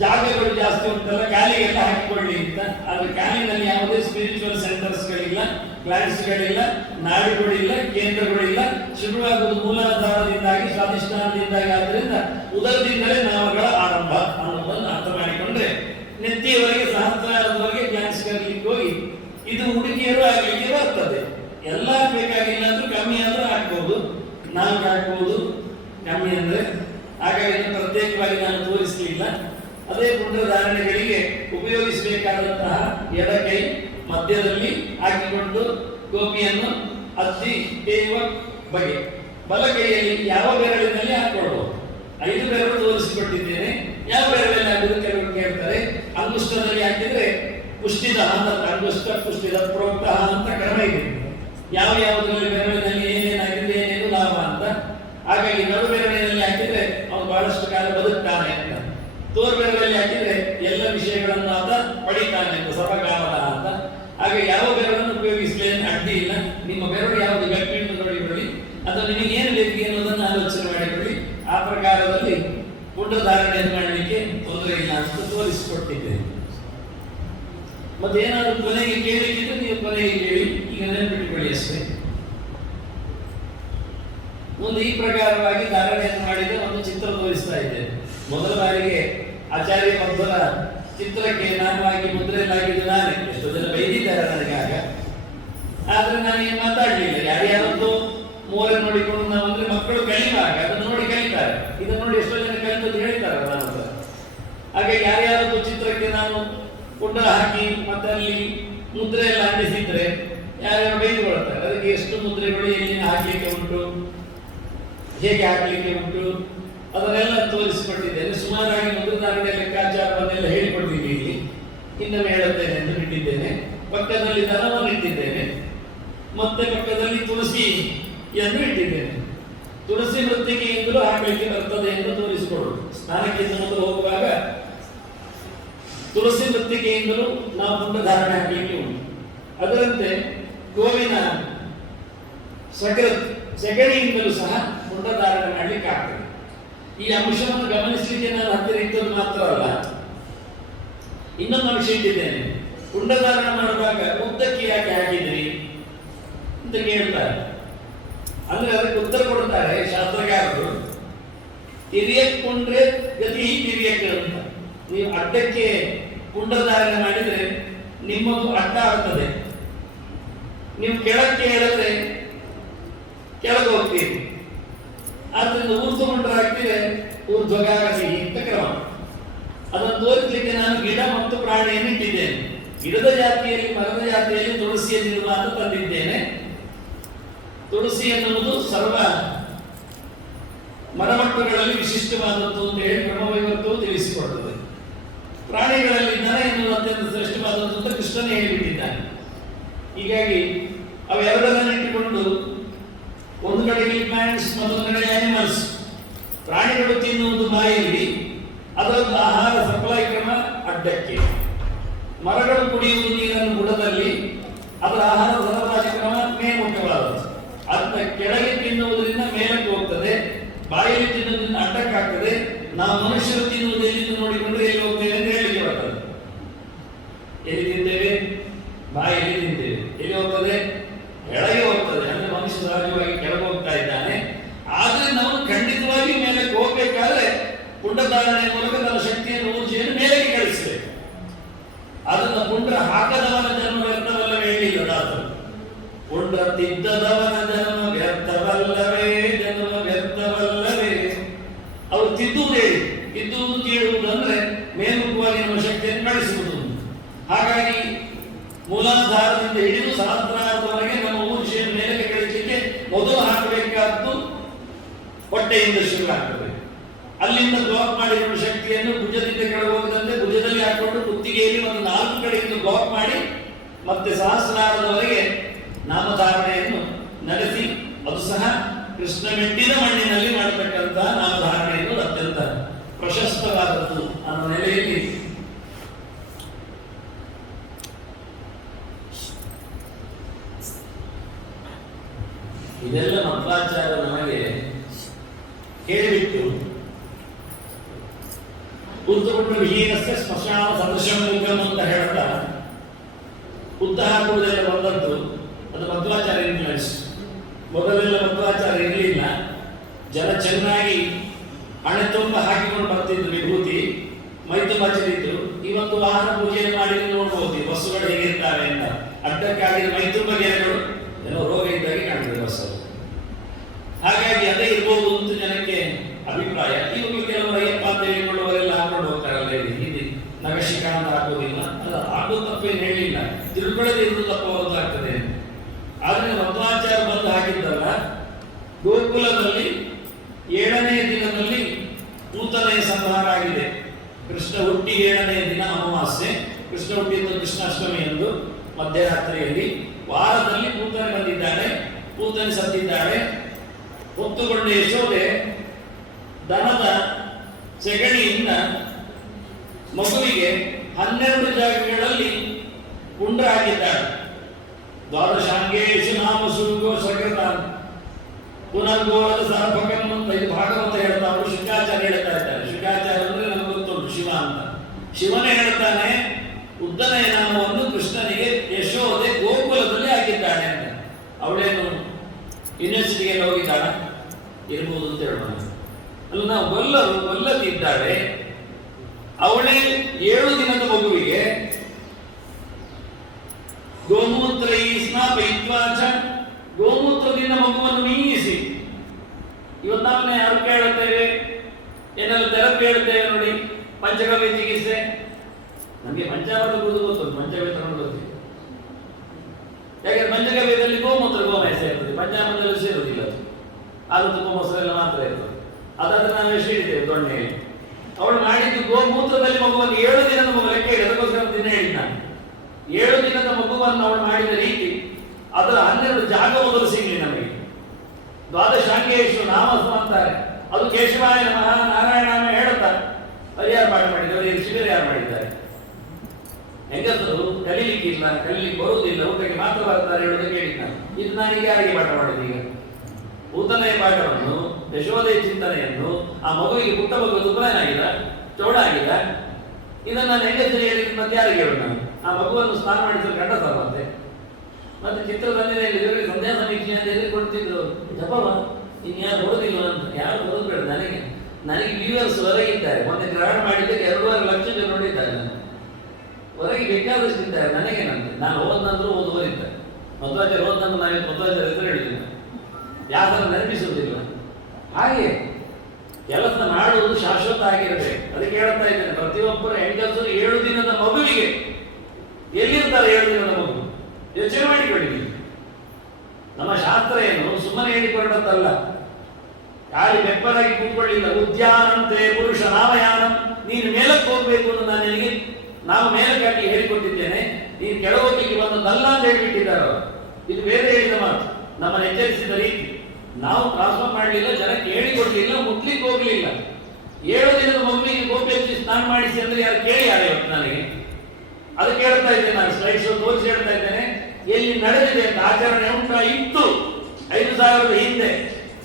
ಜಾಗಗಳು ಜಾಸ್ತಿ ಉಂಟಲ್ಲ ಕಾಲಿಗೆಲ್ಲ ಹಾಕಿಕೊಳ್ಳಿ ಅಂತ. ಆದ್ರೆ ಕಾಲಿನಲ್ಲಿ ಯಾವುದೇ ಸ್ಪಿರಿಚುವಲ್ ಸೆಂಟರ್ಸ್ಗಳಿಲ್ಲ, ಪ್ಲಾಂಟ್ಸ್ಗಳಿಲ್ಲ, ನಾಡುಗಳಿಲ್ಲ, ಕೇಂದ್ರಗಳಿಲ್ಲ. ಶುರುವಾಗುವುದು ಮೂಲಾಧಾರದಿಂದಾಗಿ ಸ್ವಾಧಿಷ್ಠಾನದಿಂದಾಗಿ. ಆದ್ದರಿಂದ ಉದರದಿಂದಲೇ ನಾಮಗಳ ಆರಂಭ ಅನ್ನೋದನ್ನು ಅರ್ಥ ಮಾಡಿಕೊಂಡ್ರೆ ನೆತ್ತಿಯವರೆಗೆ ಸಹಸ್ರಾರದವರೆಗೆ ಜ್ಞಾನಿಸ್ಕರ್ಲಿಕ್ಕೆ ಹೋಗಿ ಇದು ಹುಡುಗಿಯರು ಆಗ್ಲಿಕ್ಕೆ ಬರ್ತದೆ. ಎಲ್ಲ ಬೇಕಾಗಿಲ್ಲ ಅಂದ್ರೂ ಕಮ್ಮಿ ಆದ್ರೂ ಹಾಕ್ಬಹುದು, 4 ಹಾಕ್ಬಹುದು ಕಮ್ಮಿ ಅಂದ್ರೆ. ಹಾಗಾಗಿ ಪ್ರತ್ಯೇಕವಾಗಿ ನಾನು ತೋರಿಸಲಿಲ್ಲ. ಅದೇ ಪುಂಡ್ರ ಧಾರಣೆಗಳಿಗೆ ಉಪಯೋಗಿಸಬೇಕಾದಂತಹ ಎಡಕೈ ಮಧ್ಯದಲ್ಲಿ ಹಾಕಿಕೊಂಡು ಗೋಪಿಯನ್ನು ಅದ್ದಿ ತೇಯುವ ಬಗೆ. ಬಲಕೈಯಲ್ಲಿ ಯಾವ ಬೆರಳಿನಲ್ಲಿ ಹಾಕೊಳ್ಳಬಹುದು. 5 ಬೆರಳು ತೋರಿಸಿಕೊಟ್ಟಿದ್ದೇನೆ. ಯಾವ ಬೆರಳಲ್ಲಿ ಹಾಕುವುದು ಅಂಗುಷ್ಟದಲ್ಲಿ ಹಾಕಿದ್ರೆ ಪುಷ್ಟಿದ ಅಂತ ಅಂಗುಷ್ಟ ಪುಷ್ಟಿದ ಪ್ರೋಕ್ತ ಅಂತ ಕ್ರಮ ಇದೆ. ಯಾವ ಯಾವುದರಲ್ಲಿ ಬೆರಳಿನಲ್ಲಿ ಏನೇನಾಗಿದೆ ಏನೇನು ಲಾಭ ಅಂತ. ಹಾಗಾಗಿ ನಡು ಬೆರಳಿನಲ್ಲಿ ಹಾಕಿದ್ರೆ ಅವನು ಬಹಳಷ್ಟು ಕಾಲ ಬದುಕ್ತಾನೆ ಅಂತ, ತೋರ್ ಬೆರಳಲ್ಲಿ ಹಾಕಿದ್ರೆ ಎಲ್ಲ ವಿಷಯಗಳನ್ನು ಆತ ಪಡಿತಾನೆ ಅಂತ, ಸಮಕಾಲ ಅಂತ. ಹಾಗೆ ಯಾವ ಬೆರಳನ್ನು ಉಪಯೋಗಿಸಲಿ ಅಡ್ಡಿ ಇಲ್ಲ. ನಿಮ್ಮ ಬೆರಳು ಯಾವುದು ಗಟ್ಟಿ ಅಂತ ನೋಡಿಕೊಳ್ಳಿ, ಅಥವಾ ನಿಮಗೆ ಏನು ಬೇಕು ಅನ್ನೋದನ್ನು ಆಲೋಚನೆ ಮಾಡಿಕೊಳ್ಳಿ. ಆ ಪ್ರಕಾರದಲ್ಲಿ ಪುಂಡಧಾರಣೆಯನ್ನು ಮಾಡಲಿಕ್ಕೆ ತೊಂದರೆ ಇಲ್ಲ ಅಂತ ತೋರಿಸಿಕೊಟ್ಟಿದ್ದೇನೆ. ಮತ್ತೆ ಏನಾದರೂ ಕೊನೆಗೆ ಕೇಳಲಿಕ್ಕಿದ್ರೆ ನೀವು ಕೊನೆಗೆ ಕೇಳಿ, ಈಗ ನೆನಪಿಟ್ಟುಕೊಳ್ಳಿ ಅಷ್ಟೇ. ಮುಂದೆ ಈ ಪ್ರಕಾರವಾಗಿ ಧಾರಣೆಯನ್ನು ಮಾಡಿದ ಒಂದು ಚಿತ್ರ ತೋರಿಸ್ತಾ ಇದ್ದೇನೆ. ಮೊದಲ ಬಾರಿಗೆ ಆಚಾರ್ಯ ಮಧ್ವರ ಚಿತ್ರಕ್ಕೆ ನಾನು ಆಗಿ ಮುದ್ರೆಯಲ್ಲಾಗಿದ್ದು ನಾನೇ. ಎಷ್ಟೋ ಜನ ಬೈದಿದ್ದಾರೆ ನನಗೆ ಆಗ, ಆದ್ರೆ ನಾನು ಏನು ಮಾತಾಡಲಿಲ್ಲ. ಯಾರ್ಯಾರದ್ದು ಮೂವರೆ ನೋಡಿಕೊಂಡು ನಾವು ಅಂದ್ರೆ ಮಕ್ಕಳು ಕಲಿಯುವಾಗ ಅದನ್ನು ನೋಡಿ ಕಲಿತಾರೆ, ಇದನ್ನು ನೋಡಿ ಎಷ್ಟೋ ಜನ ಕಲಿತದ್ದು ಹೇಳ್ತಾರೆ ನನ್ನ ಹತ್ರ. ಹಾಗೆ ಯಾರ್ಯಾರದ್ದು ಚಿತ್ರಕ್ಕೆ ನಾನು ಪುಂಡ ಹಾಕಿ ಮತ್ತೆ ಅಲ್ಲಿ ಮುದ್ರೆ ಎಲ್ಲ ಅಂಟಿಸಿದ್ರೆ ಯಾರ್ಯಾರು ಬೈದುಕೊಳ್ತಾರೆ. ಅದಕ್ಕೆ ಎಷ್ಟು ಮುದ್ರೆಗಳು ಎಲ್ಲಿ ಹಾಕಲಿಕ್ಕೆ ಉಂಟು, ಹೇಗೆ ಹಾಕಲಿಕ್ಕೆ ಉಂಟು ಅದನ್ನೆಲ್ಲ ತೋರಿಸಿಕೊಟ್ಟಿದ್ದೇನೆ. ಸುಮಾರಾಗಿ ಮುದ್ರಧಾರಣೆ ಲೆಕ್ಕಾಚಾರವನ್ನೆಲ್ಲ ಹೇಳಿಕೊಟ್ಟಿದ್ದೀನಿ. ಇಲ್ಲಿ ಇನ್ನೊಮ್ಮೆ ಹೇಳುತ್ತೇನೆ ಎಂದು ಬಿಟ್ಟಿದ್ದೇನೆ. ಪಕ್ಕದಲ್ಲಿ ದನವನ್ನು ಇಟ್ಟಿದ್ದೇನೆ, ಮತ್ತೆ ಪಕ್ಕದಲ್ಲಿ ತುಳಸಿಯನ್ನು ಇಟ್ಟಿದ್ದೇನೆ. ತುಳಸಿ ಮೃತ್ತಿಕೆಯಿಂದಲೂ ಹಾಕಲಿಕ್ಕೆ ಬರ್ತದೆ ಎಂದು ತೋರಿಸಿಕೊಡುವುದು. ಸ್ನಾನಕ್ಕಿಂತ ಮೊದಲು ಹೋಗುವಾಗ ತುಳಸಿ ಮೃತ್ತಿಕೆಯಿಂದಲೂ ನಾವು ಪುಂಡಧಾರಣೆ ಹಾಕಲಿಕ್ಕೆ ಉಂಟು. ಅದರಂತೆ ಗೋವಿನ ಸಗಣಿಯಿಂದಲೂ ಸಹ ಪುಂಡಧಾರಣೆ ಮಾಡಲಿಕ್ಕೆ ಆಗ್ತದೆ. ಈ ಅಂಶವನ್ನು ಗಮನಿಸಲಿಕ್ಕೆ ನಾನು ಹತ್ತಿರ ಇದ್ದದ್ದು ಮಾತ್ರ ಅಲ್ಲ, ಇನ್ನೊಂದು ಅಂಶ ಇಟ್ಟಿದ್ದೇನೆ. ಪುಂಡಧಾರಣ ಮಾಡುವಾಗ ಉದ್ದಕ್ಕೆ ಯಾಕೆ ಹಾಕಿದ್ರಿ ಅಂತ ಕೇಳ್ತಾರೆ. ಅಂದ್ರೆ ಅದಕ್ಕೆ ಉತ್ತರ ಕೊಡ್ತಾರೆ ಶಾಸ್ತ್ರಕಾರರು. ತಿರಿಯಕ್ಕೊಂಡ್ರೆ ಗತಿ ತಿರಿಯಕ್ ಅಂತ. ನೀವು ಅಡ್ಡಕ್ಕೆ ಪುಂಡಧಾರಣೆ ಮಾಡಿದ್ರೆ ನಿಮ್ಮದು ಅಡ್ಡ ಆಗ್ತದೆ, ನೀವು ಕೆಳಕ್ಕೆ ಹೇಳಿದ್ರೆ ಕೆಳಗೆ ಹೋಗ್ತೀರಿ. ಆದ್ರಿಂದ ಊರ್ಧ್ವ ಮುಂಡ್ರ ಹಾಕ್ತಿದ್ರೆ ಊರ್ಧ್ವಗಾಗಲಿ ಅಂತ ಕ್ರಮ. ಅದನ್ನು ತೋರಿಸಲಿಕ್ಕೆ ನಾನು ಗಿಡ ಮತ್ತು ಪ್ರಾಣಿಯನ್ನು ಇಟ್ಟಿದ್ದೇನೆ. ಗಿಡದ ಜಾತಿಯಲ್ಲಿ ಮರದ ಜಾತಿಯಲ್ಲಿ ತುಳಸಿಯ ನಿರ್ಮಾಣ ತಂದಿದ್ದೇನೆ. ತುಳಸಿ ಎನ್ನುವುದು ಸರ್ವ ಮರಮಟ್ಟುಗಳಲ್ಲಿ ವಿಶಿಷ್ಟವಾದದ್ದು ಅಂತ ಹೇಳಿ ಬ್ರಹ್ಮವೈವರ್ತವು ತಿಳಿಸಿಕೊಡುತ್ತದೆ. ಪ್ರಾಣಿಗಳಲ್ಲಿ ದನ ಎನ್ನುವುದು ಅತ್ಯಂತ ಶ್ರೇಷ್ಠವಾದದ್ದು ಅಂತ ಕೃಷ್ಣನೇ ಹೇಳಿಬಿಟ್ಟಿದ್ದಾನೆ. ಹೀಗಾಗಿ ಅವೆರಡನ್ನು ಇಟ್ಟುಕೊಂಡು ಒಂದು ಕಡೆಗೆ ಪ್ಲಾಂಟ್ಸ್ ಮತ್ತೊಂದು ಕಡೆ ಆನಿಮಲ್ಸ್, ಪ್ರಾಣಿಗಳು ತಿನ್ನುವುದು ಬಾಯಲ್ಲಿ, ಅದರದ್ದು ಆಹಾರ ಸಪ್ಲೈ ಕ್ರಮ ಅಡ್ಡಕ್ಕೆ. ಮರಗಳು ಕುಡಿಯುವುದು ನೀರನ್ನು ಬುಡದಲ್ಲಿ, ಅದರ ಆಹಾರ ಸರಬರಾಜು ಕ್ರಮ ಮೇಲ್ಮುಖವಾದದ್ದು. ಅದನ್ನ ಕೆಳಗೆ ತಿನ್ನುವುದರಿಂದ ಮೇಲಕ್ಕೆ ಹೋಗ್ತದೆ, ಬಾಯಲ್ಲಿ ತಿನ್ನುವುದರಿಂದ ಅಡ್ಡಕ್ಕಾಗ್ತದೆ. ನಾವು ಮನುಷ್ಯರು ತಿನ್ನುವುದು ಎಲ್ಲಿಂದ ನೋಡಿಕೊಂಡ್ರೆ ಎಲ್ಲಿ ಹೋಗ್ತೇವೆ ಅಂತ ಹೇಳಿಕೆ ಬರ್ತದೆ. ಎಲ್ಲಿ ತಿಂತೇವೆ? ಬಾಯಲ್ಲಿ ತಿಂತೇವೆ. ಎಲ್ಲಿ ಹೋಗ್ತದೆ? ಕೆಳಗೆ ಹೋಗ್ತದೆ. ಅಂದ್ರೆ ಮನುಷ್ಯ ಸಹಜವಾಗಿ ಕೆಳಗೆ ಹೋಗ್ತಾ ಇದ್ದಾನೆ. ಆದ್ರೆ ನಾವು ಖಂಡಿತವಾಗಿ ಮೇಲಕ್ಕೆ ಹೋಗ್ಬೇಕಾದ್ರೆ ಪುಂಡಧಾರಣೆಯ ಮೂಲಕ ತನ್ನ ಶಕ್ತಿಯನ್ನು ಊರ್ಜೆಯನ್ನು ಮೇಲಕ್ಕೆ ಕಳಿಸಬೇಕು. ಅದನ್ನ ಪುಂಡ ಹಾಕದವನ ಜನ್ಮ ವ್ಯರ್ಥವಲ್ಲವೇ ಹೇಳಿಲ್ಲ ದಾಸರು. ಪುಂಡ ತಿದ್ದದವನ ಜನ್ಮ ವ್ಯರ್ಥವಲ್ಲವೇ, ಜನ್ಮ ವ್ಯರ್ಥವಲ್ಲವೇ. ಅವರು ತಿದ್ದುವುದು ಹೇಳಿ, ತಿದ್ದುವುದು ಕೇಳುವುದು ಅಂದ್ರೆ ಮೇಲ್ಮುಖವಾಗಿ ನಮ್ಮ ಶಕ್ತಿಯನ್ನು ಕಳಿಸುವುದು. ಹಾಗಾಗಿ ಮೂಲಾಧಾರದಿಂದ ಹಿಡಿದು ಸಹಸ್ರಾರದವರೆಗೆ ನಮ್ಮ ಊರ್ಜೆಯನ್ನು ಮೇಲಕ್ಕೆ ಕಳಿಸಲಿಕ್ಕೆ ಮೊದಲು ಹಾಕಬೇಕಾದ್ದು ಹೊಟ್ಟೆಯಿಂದ ಶುರುವಾಗ್ತದೆ. ಅಲ್ಲಿಂದ ಬ್ಲಾಕ್ ಮಾಡಿರುವ ಶಕ್ತಿಯನ್ನು ಭುಜದಿಂದ ಕೆಳಗೆ ಹೋಗದಂತೆ ಭುಜದಲ್ಲಿ ಹಾಕೊಂಡು ಕುತ್ತಿಗೆಯಲ್ಲಿ ಒಂದು 4 ಕಡೆಯಿಂದ ಬ್ಲಾಕ್ ಮಾಡಿ ಮತ್ತೆ ಸಹಸ್ರಾರದವರೆಗೆ ನಾಮಧಾರಣೆಯನ್ನು ನಡೆಸಿ, ಅದು ಸಹ ಕೃಷ್ಣ ಮೆಟ್ಟಿದ ಮಣ್ಣಿನಲ್ಲಿ ಮಾಡತಕ್ಕಂತಹ ನಾಮಧಾರಣೆಯನ್ನು ಅತ್ಯಂತ ಪ್ರಶಸ್ತವಾದದ್ದು ಅನ್ನೋ ನೆಲೆಯಲ್ಲಿ ಇದೆಲ್ಲ ಮಧ್ವಾಚಾರ್ಯ ನಮಗೆ ಹೇಳಿಬಿಟ್ಟು ಉದ್ದಪುಟ್ಟ ವಿಹೀನಸ್ಯ ಸ್ಮಶಾನ ಸದೃಶಂ ಮುಖಂ ಅಂತ ಹೇಳ್ತಾ ಉದ್ದ ಹಾಕುವುದೆಲ್ಲ ಬಂದದ್ದು ಅದು ಮಧ್ವಾಚಾರ್ಯ ಇನ್ಫ್ಲುಯೆನ್ಸ್. ಮೊದಲೆಲ್ಲ ಮಧ್ವಾಚಾರ್ಯ ಇರಲಿಲ್ಲ. ಜನ ಚೆನ್ನಾಗಿ ಹಣೆ ತುಂಬ ಹಾಕಿಕೊಂಡು ಬರ್ತಿದ್ರು, ವಿಭೂತಿ ಮೈ ತುಂಬ ಹಚ್ಚಲಿದ್ರು. ಇವತ್ತು ವಾಹನ ಪೂಜೆಯನ್ನು ಮಾಡಿ ನೋಡ್ಬೋದು ಬಸ್ಸುಗಳು ಹೇಗಿರ್ತಾವೆ ಅಂತ. ಅಡ್ಡಕ್ಕಾಗಿ ಮೈ ತುಂಬ ಗೆರೆಗಳು, ಏನೋ ರೋಗ ಇದ್ದಾಗೆ ಕಾಣ್ತದೆ ಬಸ್ಸು. ಹಾಗಾಗಿ ಅದೇ ಇರ್ಬೋದು ಅಂತ ಜನಕ್ಕೆ ಅಭಿಪ್ರಾಯ. ಇವಾಗ ಕೆಲವರು ಅಯ್ಯಪ್ಪ ಅಂತ ಹೇಳಿಕೊಳ್ಳುವವರೆಲ್ಲ ಹಾಕೊಂಡು ಹೋಗ್ತಾರಲ್ಲ, ಇಲ್ಲಿ ನಗಶಿಕಾ ಅಂತ ಹಾಕೋದಿಲ್ಲ. ಅದು ಆಗೋ ತಪ್ಪೇನು ಹೇಳಿಲ್ಲ, ತಿಳ್ಕೊಳ್ಳದೆ ಇರುವುದು ತಪ್ಪವಾಗುತ್ತಾಗ್ತದೆ. ಆದ್ರೆ ಮಧ್ವಾಚಾರ್ಯ ಬಂದು ಹಾಕಿದ್ದಲ್ಲ, ಗೋಕುಲದಲ್ಲಿ 7ನೇ ದಿನದಲ್ಲಿ ನೂತನೆಯ ಸಂಹಾರ ಆಗಿದೆ. ಕೃಷ್ಣ ಹುಟ್ಟಿ 7ನೇ ದಿನ ಅಮಾವಾಸ್ಯೆ. ಕೃಷ್ಣ ಹುಟ್ಟಿದ್ದು ಕೃಷ್ಣಾಷ್ಟಮಿ ಎಂದು ಮಧ್ಯರಾತ್ರಿಯಲ್ಲಿ. ವಾರದಲ್ಲಿ ಪೂತನೆ ಬಂದಿದ್ದಾಳೆ, ಪೂತನೆ ಸತ್ತಿದ್ದಾಳೆ. ಹೊತ್ತುಕೊಂಡ ಯಶೋದೆ ದನದ ಸೆಗಣಿಯಿಂದ ಮಗುವಿಗೆ 12 ಜಾಗಗಳಲ್ಲಿ ಪುಂಡ್ರ ಹಾಕಿದ್ದಾಳೆ. ದ್ವಾದಶಾಂಗೇಶು ನಾಮ ಸುರುಗೋ ಸಕೃತ ಪುನರ್ಗೋರದ ಸರ್ಪಕಂ ಅಂತ ಇದು ಭಾಗವತ ಹೇಳ್ತಾ ಅವರು ಶುಕಾಚಾರ್ಯ ಹೇಳ್ತಾ ಇದ್ದಾರೆ. ಶುಕಾಚಾರ್ಯ ಅಂದ್ರೆ ನಮ್ಗೆ ಗೊತ್ತುಂಟು ಶಿವ ಅಂತ. ಶಿವನೇ ಹೇಳ್ತಾನೆ ಉದ್ದನೆಯ ನಾಮವನ್ನು ಕೃಷ್ಣನಿಗೆ ಯಶೋದೆ ಗೋಕುಲದಲ್ಲಿ ಹಾಕಿದ್ದಾನೆ ಅಂತ. ಅವಳೇನು ಯೂನಿವರ್ಸಿಟಿಗೆ ಹೋಗಿದ್ದಾಳ ಇರ್ಬೋದು ಅಂತ ಹೇಳೋಣ. ಅಲ್ಲಿ ನಾವು ಗೊಲ್ಲದಿದ್ದಾಳೆ. ಅವಳೇ 7 ದಿನದ ಮಗುವಿಗೆ ಗೋಮೂತ್ರ ಸ್ನಾಪಯಿತ್ವಾಚ ಗೋಮೂತ್ರದಿಂದ ಮಗುವನ್ನು ನೀಗಿಸಿ. ಇವತ್ತು ನಾವನ್ನ ಯಾರು ಕೇಳುತ್ತೇವೆ, ಏನೆಲ್ಲ ಥೆರಪಿ ಹೇಳ್ತೇವೆ ನೋಡಿ, ಪಂಚಗವ್ಯ ಚಿಕಿತ್ಸೆ. ನಮಗೆ ಪಂಚಾಮೃತ ಗೊತ್ತು, ಪಂಚಗವ್ಯ ತಗೊಂಡು ಬರ್ತೀವಿ. ಯಾಕಂದ್ರೆ ಪಂಚಗವ್ಯದಲ್ಲಿ ಗೋಮೂತ್ರ ಗೋಮಯ ಸೇರ್ತದೆ, ಪಂಚಾಮೃತದಲ್ಲಿ ಸೇರುವುದಿಲ್ಲ. ಅದು ತುಂಬ ಮೊಸರೆಲ್ಲ ಮಾತ್ರ ಇರ್ತದೆ. ಅದಾದ್ರೆ ನಾವು ಎಷ್ಟು ಹಿಡಿತೇವೆ ದೊಣ್ಣೆಯಲ್ಲಿ. ಅವಳು ಮಾಡಿದ್ದು ಗೋಮೂತ್ರದಲ್ಲಿ ಮಗುವನ್ನು 7 ದಿನದ ಮಗು ಲೆಕ್ಕ ಹೇಳಿ, ಅದಕ್ಕೋಸ್ಕರ ದಿನ ಹೇಳಿ ನಾನು 7 ದಿನದ ಮಗುವನ್ನು ಅವಳು ಮಾಡಿದ ರೀತಿ, ಅದರ 12 ಜಾಗ ಮೊದಲು ಸಿಗಲಿ ನಮಗೆ. ದ್ವಾದಶಾಂಗೇಶು ನಾಮ ಅಂತಾರೆ. ಅದು ಕೇಶವಾಯ ನಮಃ ನಾರಾಯಣ ಹೇಳುತ್ತಾರೆ. ಅದು ಯಾರು ಪಾಠ ಮಾಡಿದ್ದಾರೆ? ಶಿಬಿರ ಯಾರು ಮಾಡಿದ್ದಾರೆ? ಹೆಂಗಸರು ಕಲೀಲಿಕ್ಕಿಲ್ಲ, ಕಲೀಲಿಕ್ಕೆ ಬರುವುದಿಲ್ಲ, ಊಟಕ್ಕೆ ಮಾತ್ರ ಬರ್ತಾರೆ ಹೇಳೋದಕ್ಕೆ ಹೇಳಿದ್ದ. ಇದು ನಾನೀಗ ಯಾರಿಗೆ ಪಾಠ ಮಾಡಿದೆ? ಈಗ ಪೂತನೆಯ ಪಾಠವನ್ನು, ಯಶೋದೆಯ ಚಿಂತನೆಯನ್ನು, ಆ ಮಗುವಿಗೆ ಪುಟ್ಟ ಮಗು ದುರ್ಬಲನಾಗಿಲ್ಲ, ಚೌಡ ಆಗಿಲ್ಲ, ಇದನ್ನು ನಾನು ಹೆಂಗಸರಿಗೆ ಹೇಳಿದ ಮತ್ತೆ ಯಾರಿಗೆ ಹೇಳೋದು? ನಾನು ಆ ಮಗುವನ್ನು ಸ್ನಾನ ಮಾಡಿಸಲು ಗಂಡ ಮತ್ತೆ ಮತ್ತೆ ಚಿತ್ರರಂಜನೆಯಲ್ಲಿ ಸಂಧ್ಯಾ ಸಮೀಕ್ಷೆ ಅಂತ ಎದುರುಕೊಡ್ತಿದ್ರು. ಜಪವ ಇನ್ಯಾರು ಬರೋದಿಲ್ಲ ಅಂತ. ಯಾರು ಬರೋದು ಬೇಡ. ನನಗೆ ವ್ಯೂವರ್ಸ್ ಹೊರಗಿದ್ದಾರೆ. ಮೊನ್ನೆ ಗ್ರಹಣ ಮಾಡಿದ್ದಕ್ಕೆ 2.5 ಲಕ್ಷ ಜನ ನೋಡಿದ್ದಾರೆ. ಹೊರಗೆ ಬೇಕಾದಷ್ಟು ಇದ್ದಾರೆ. ನನಗೇನಂತೆ, ನಾನು ಓದ್ನಂದ್ರು ಓದುವರಿದ್ದಾರೆ. ಮಧ್ವಾಚಾರ್ಯ ಓದ್ನಂದ್ರೆ ನಾವೇ ಮಧ್ವಾಚಾರ್ಯ ಹೆಸರು ಹೇಳಿದ್ದೀನಿ. ಯಾಕಂದ್ರೆ ನೆನಪಿಸುವುದಿಲ್ಲ. ಹಾಗೆ ಕೆಲಸ ಮಾಡುವುದು ಶಾಶ್ವತ ಆಗಿರಬೇಕು. ಅದಕ್ಕೆ ಹೇಳ್ತಾ ಇದ್ದೇನೆ, ಪ್ರತಿಯೊಬ್ಬರ ಹೆಂಗಸರು 7 ದಿನದ ಮಗುವಿಗೆ ಎಲ್ಲಿರ್ತಾರೆ? 7 ದಿನದ ಮಗು ಯೋಚನೆ ಮಾಡಿಕೊಳ್ಳಿ. ನಮ್ಮ ಶಾಸ್ತ್ರ ಏನು ಸುಮ್ಮನೆ ಹೇಳಿಕೊಂಡದ್ದಲ್ಲ. ಯಾರು ಬೆಪ್ಪರಾಗಿ ಕೂತ್ಕೊಳ್ಳಿಲ್ಲ. ಉದ್ಯಾನಂತೆ ಪುರುಷ ನಾಮಯಾನಂ. ನೀನು ಮೇಲಕ್ಕೆ ಹೋಗ್ಬೇಕು ಅಂತ ನಾನು ನಿನಗೆ ನಾವು ಮೇಲಕ್ಕೆ ಹಾಕಿ ಹೇಳಿಕೊಟ್ಟಿದ್ದೇನೆ, ನೀನು ಕೆಳಗೋಗ್ಲಿಕ್ಕೆ ಬಂದದ್ದಲ್ಲ ಅಂತ ಹೇಳಿಬಿಟ್ಟಿದ್ದಾರೆ ಅವರು. ಇದು ಬೇರೆ ಹೇಳಿದ ಮಾತು, ನಮ್ಮನ್ನು ಎಚ್ಚರಿಸಿದ ರೀತಿ. ನಾವು ಟ್ರಾನ್ಸ್ಫರ್ ಮಾಡಲಿಲ್ಲ, ಜನಕ್ಕೆ ಹೇಳಿಕೊಡ್ಲಿಲ್ಲ, ಮುಟ್ಲಿಕ್ಕೆ ಹೋಗ್ಲಿಲ್ಲ. 7 ದಿನದ ಮಗುವಿಗೆ ಗೋಪಿ ಹಚ್ಚಿ ಸ್ನಾನ ಮಾಡಿಸಿ ಅಂದ್ರೆ ಯಾರು ಕೇಳಿ ಯಾರು ಇವತ್ತು ನನಗೆ? ಅದಕ್ಕೆ ಹೇಳ್ತಾ ಇದ್ದೇನೆ, ನಾನು ಸ್ಲೈಡ್ ಶೋ ತೋರಿಸಿ ಹೇಳ್ತಾ ಇದ್ದೇನೆ. ಎಲ್ಲಿ ನಡೆದಿದೆ ಅಂತ ಆಚರಣೆ ಉಂಟಾ? ಇತ್ತು. 5000 ಹಿಂದೆ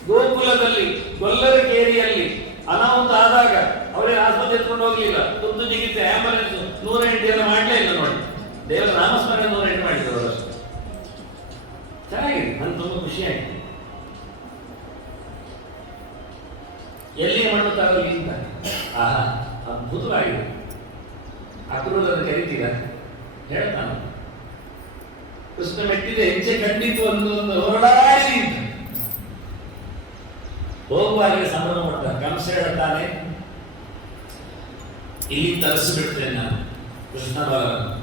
ಗೋಕುಲದಲ್ಲಿ ಗೊಲ್ಲರ ಕೇರಿಯಲ್ಲಿ ಅನಾಹುತ ಆದಾಗ ಅವರೇ ಆಸ್ಪತ್ರೆ ಎತ್ಕೊಂಡು ಹೋಗ್ಲಿಲ್ಲ. ತುರ್ತು ಚಿಕಿತ್ಸೆ, ಆಂಬುಲೆನ್ಸ್ 108 ಎಲ್ಲ ಮಾಡಲೇ ಇಲ್ಲ ನೋಡಿ. ದೇವರ ನಾಮಸ್ಮರಣೆ 108 ಮಾಡಿದ್ರು ಅವರು ಅಷ್ಟೇ. ಚೆನ್ನಾಗಿದೆ, ನನ್ಗೆ ತುಂಬ ಖುಷಿ ಆಯ್ತು. ಎಲ್ಲಿಯ ಮಣ್ಣು ತರಲಿ ಅಂತ. ಆಹಾ, ಅದ್ಭುತವಾಗಿದೆ. ಅಕ್ರೂರನ್ನು ಕರಿತೀರ ಹೇಳ್ತಾನೆ, ಕೃಷ್ಣ ಮೆಟ್ಟಿದೆ ಹೆಜ್ಜೆ ಖಂಡಿತು ಒಂದು ಹೊರಡಾಡಿ ಅಂತ ಹೋಗುವಾಗ ಸಂಭ್ರಮ ಮಾಡ್ತಾನೆ. ಕಂಸ ಹೇಳ್ತಾನೆ, ಇಲ್ಲಿ ತರಿಸಿಬಿಡ್ತೇನೆ ನಾನು ಕೃಷ್ಣ ಬಲವನ್ನು,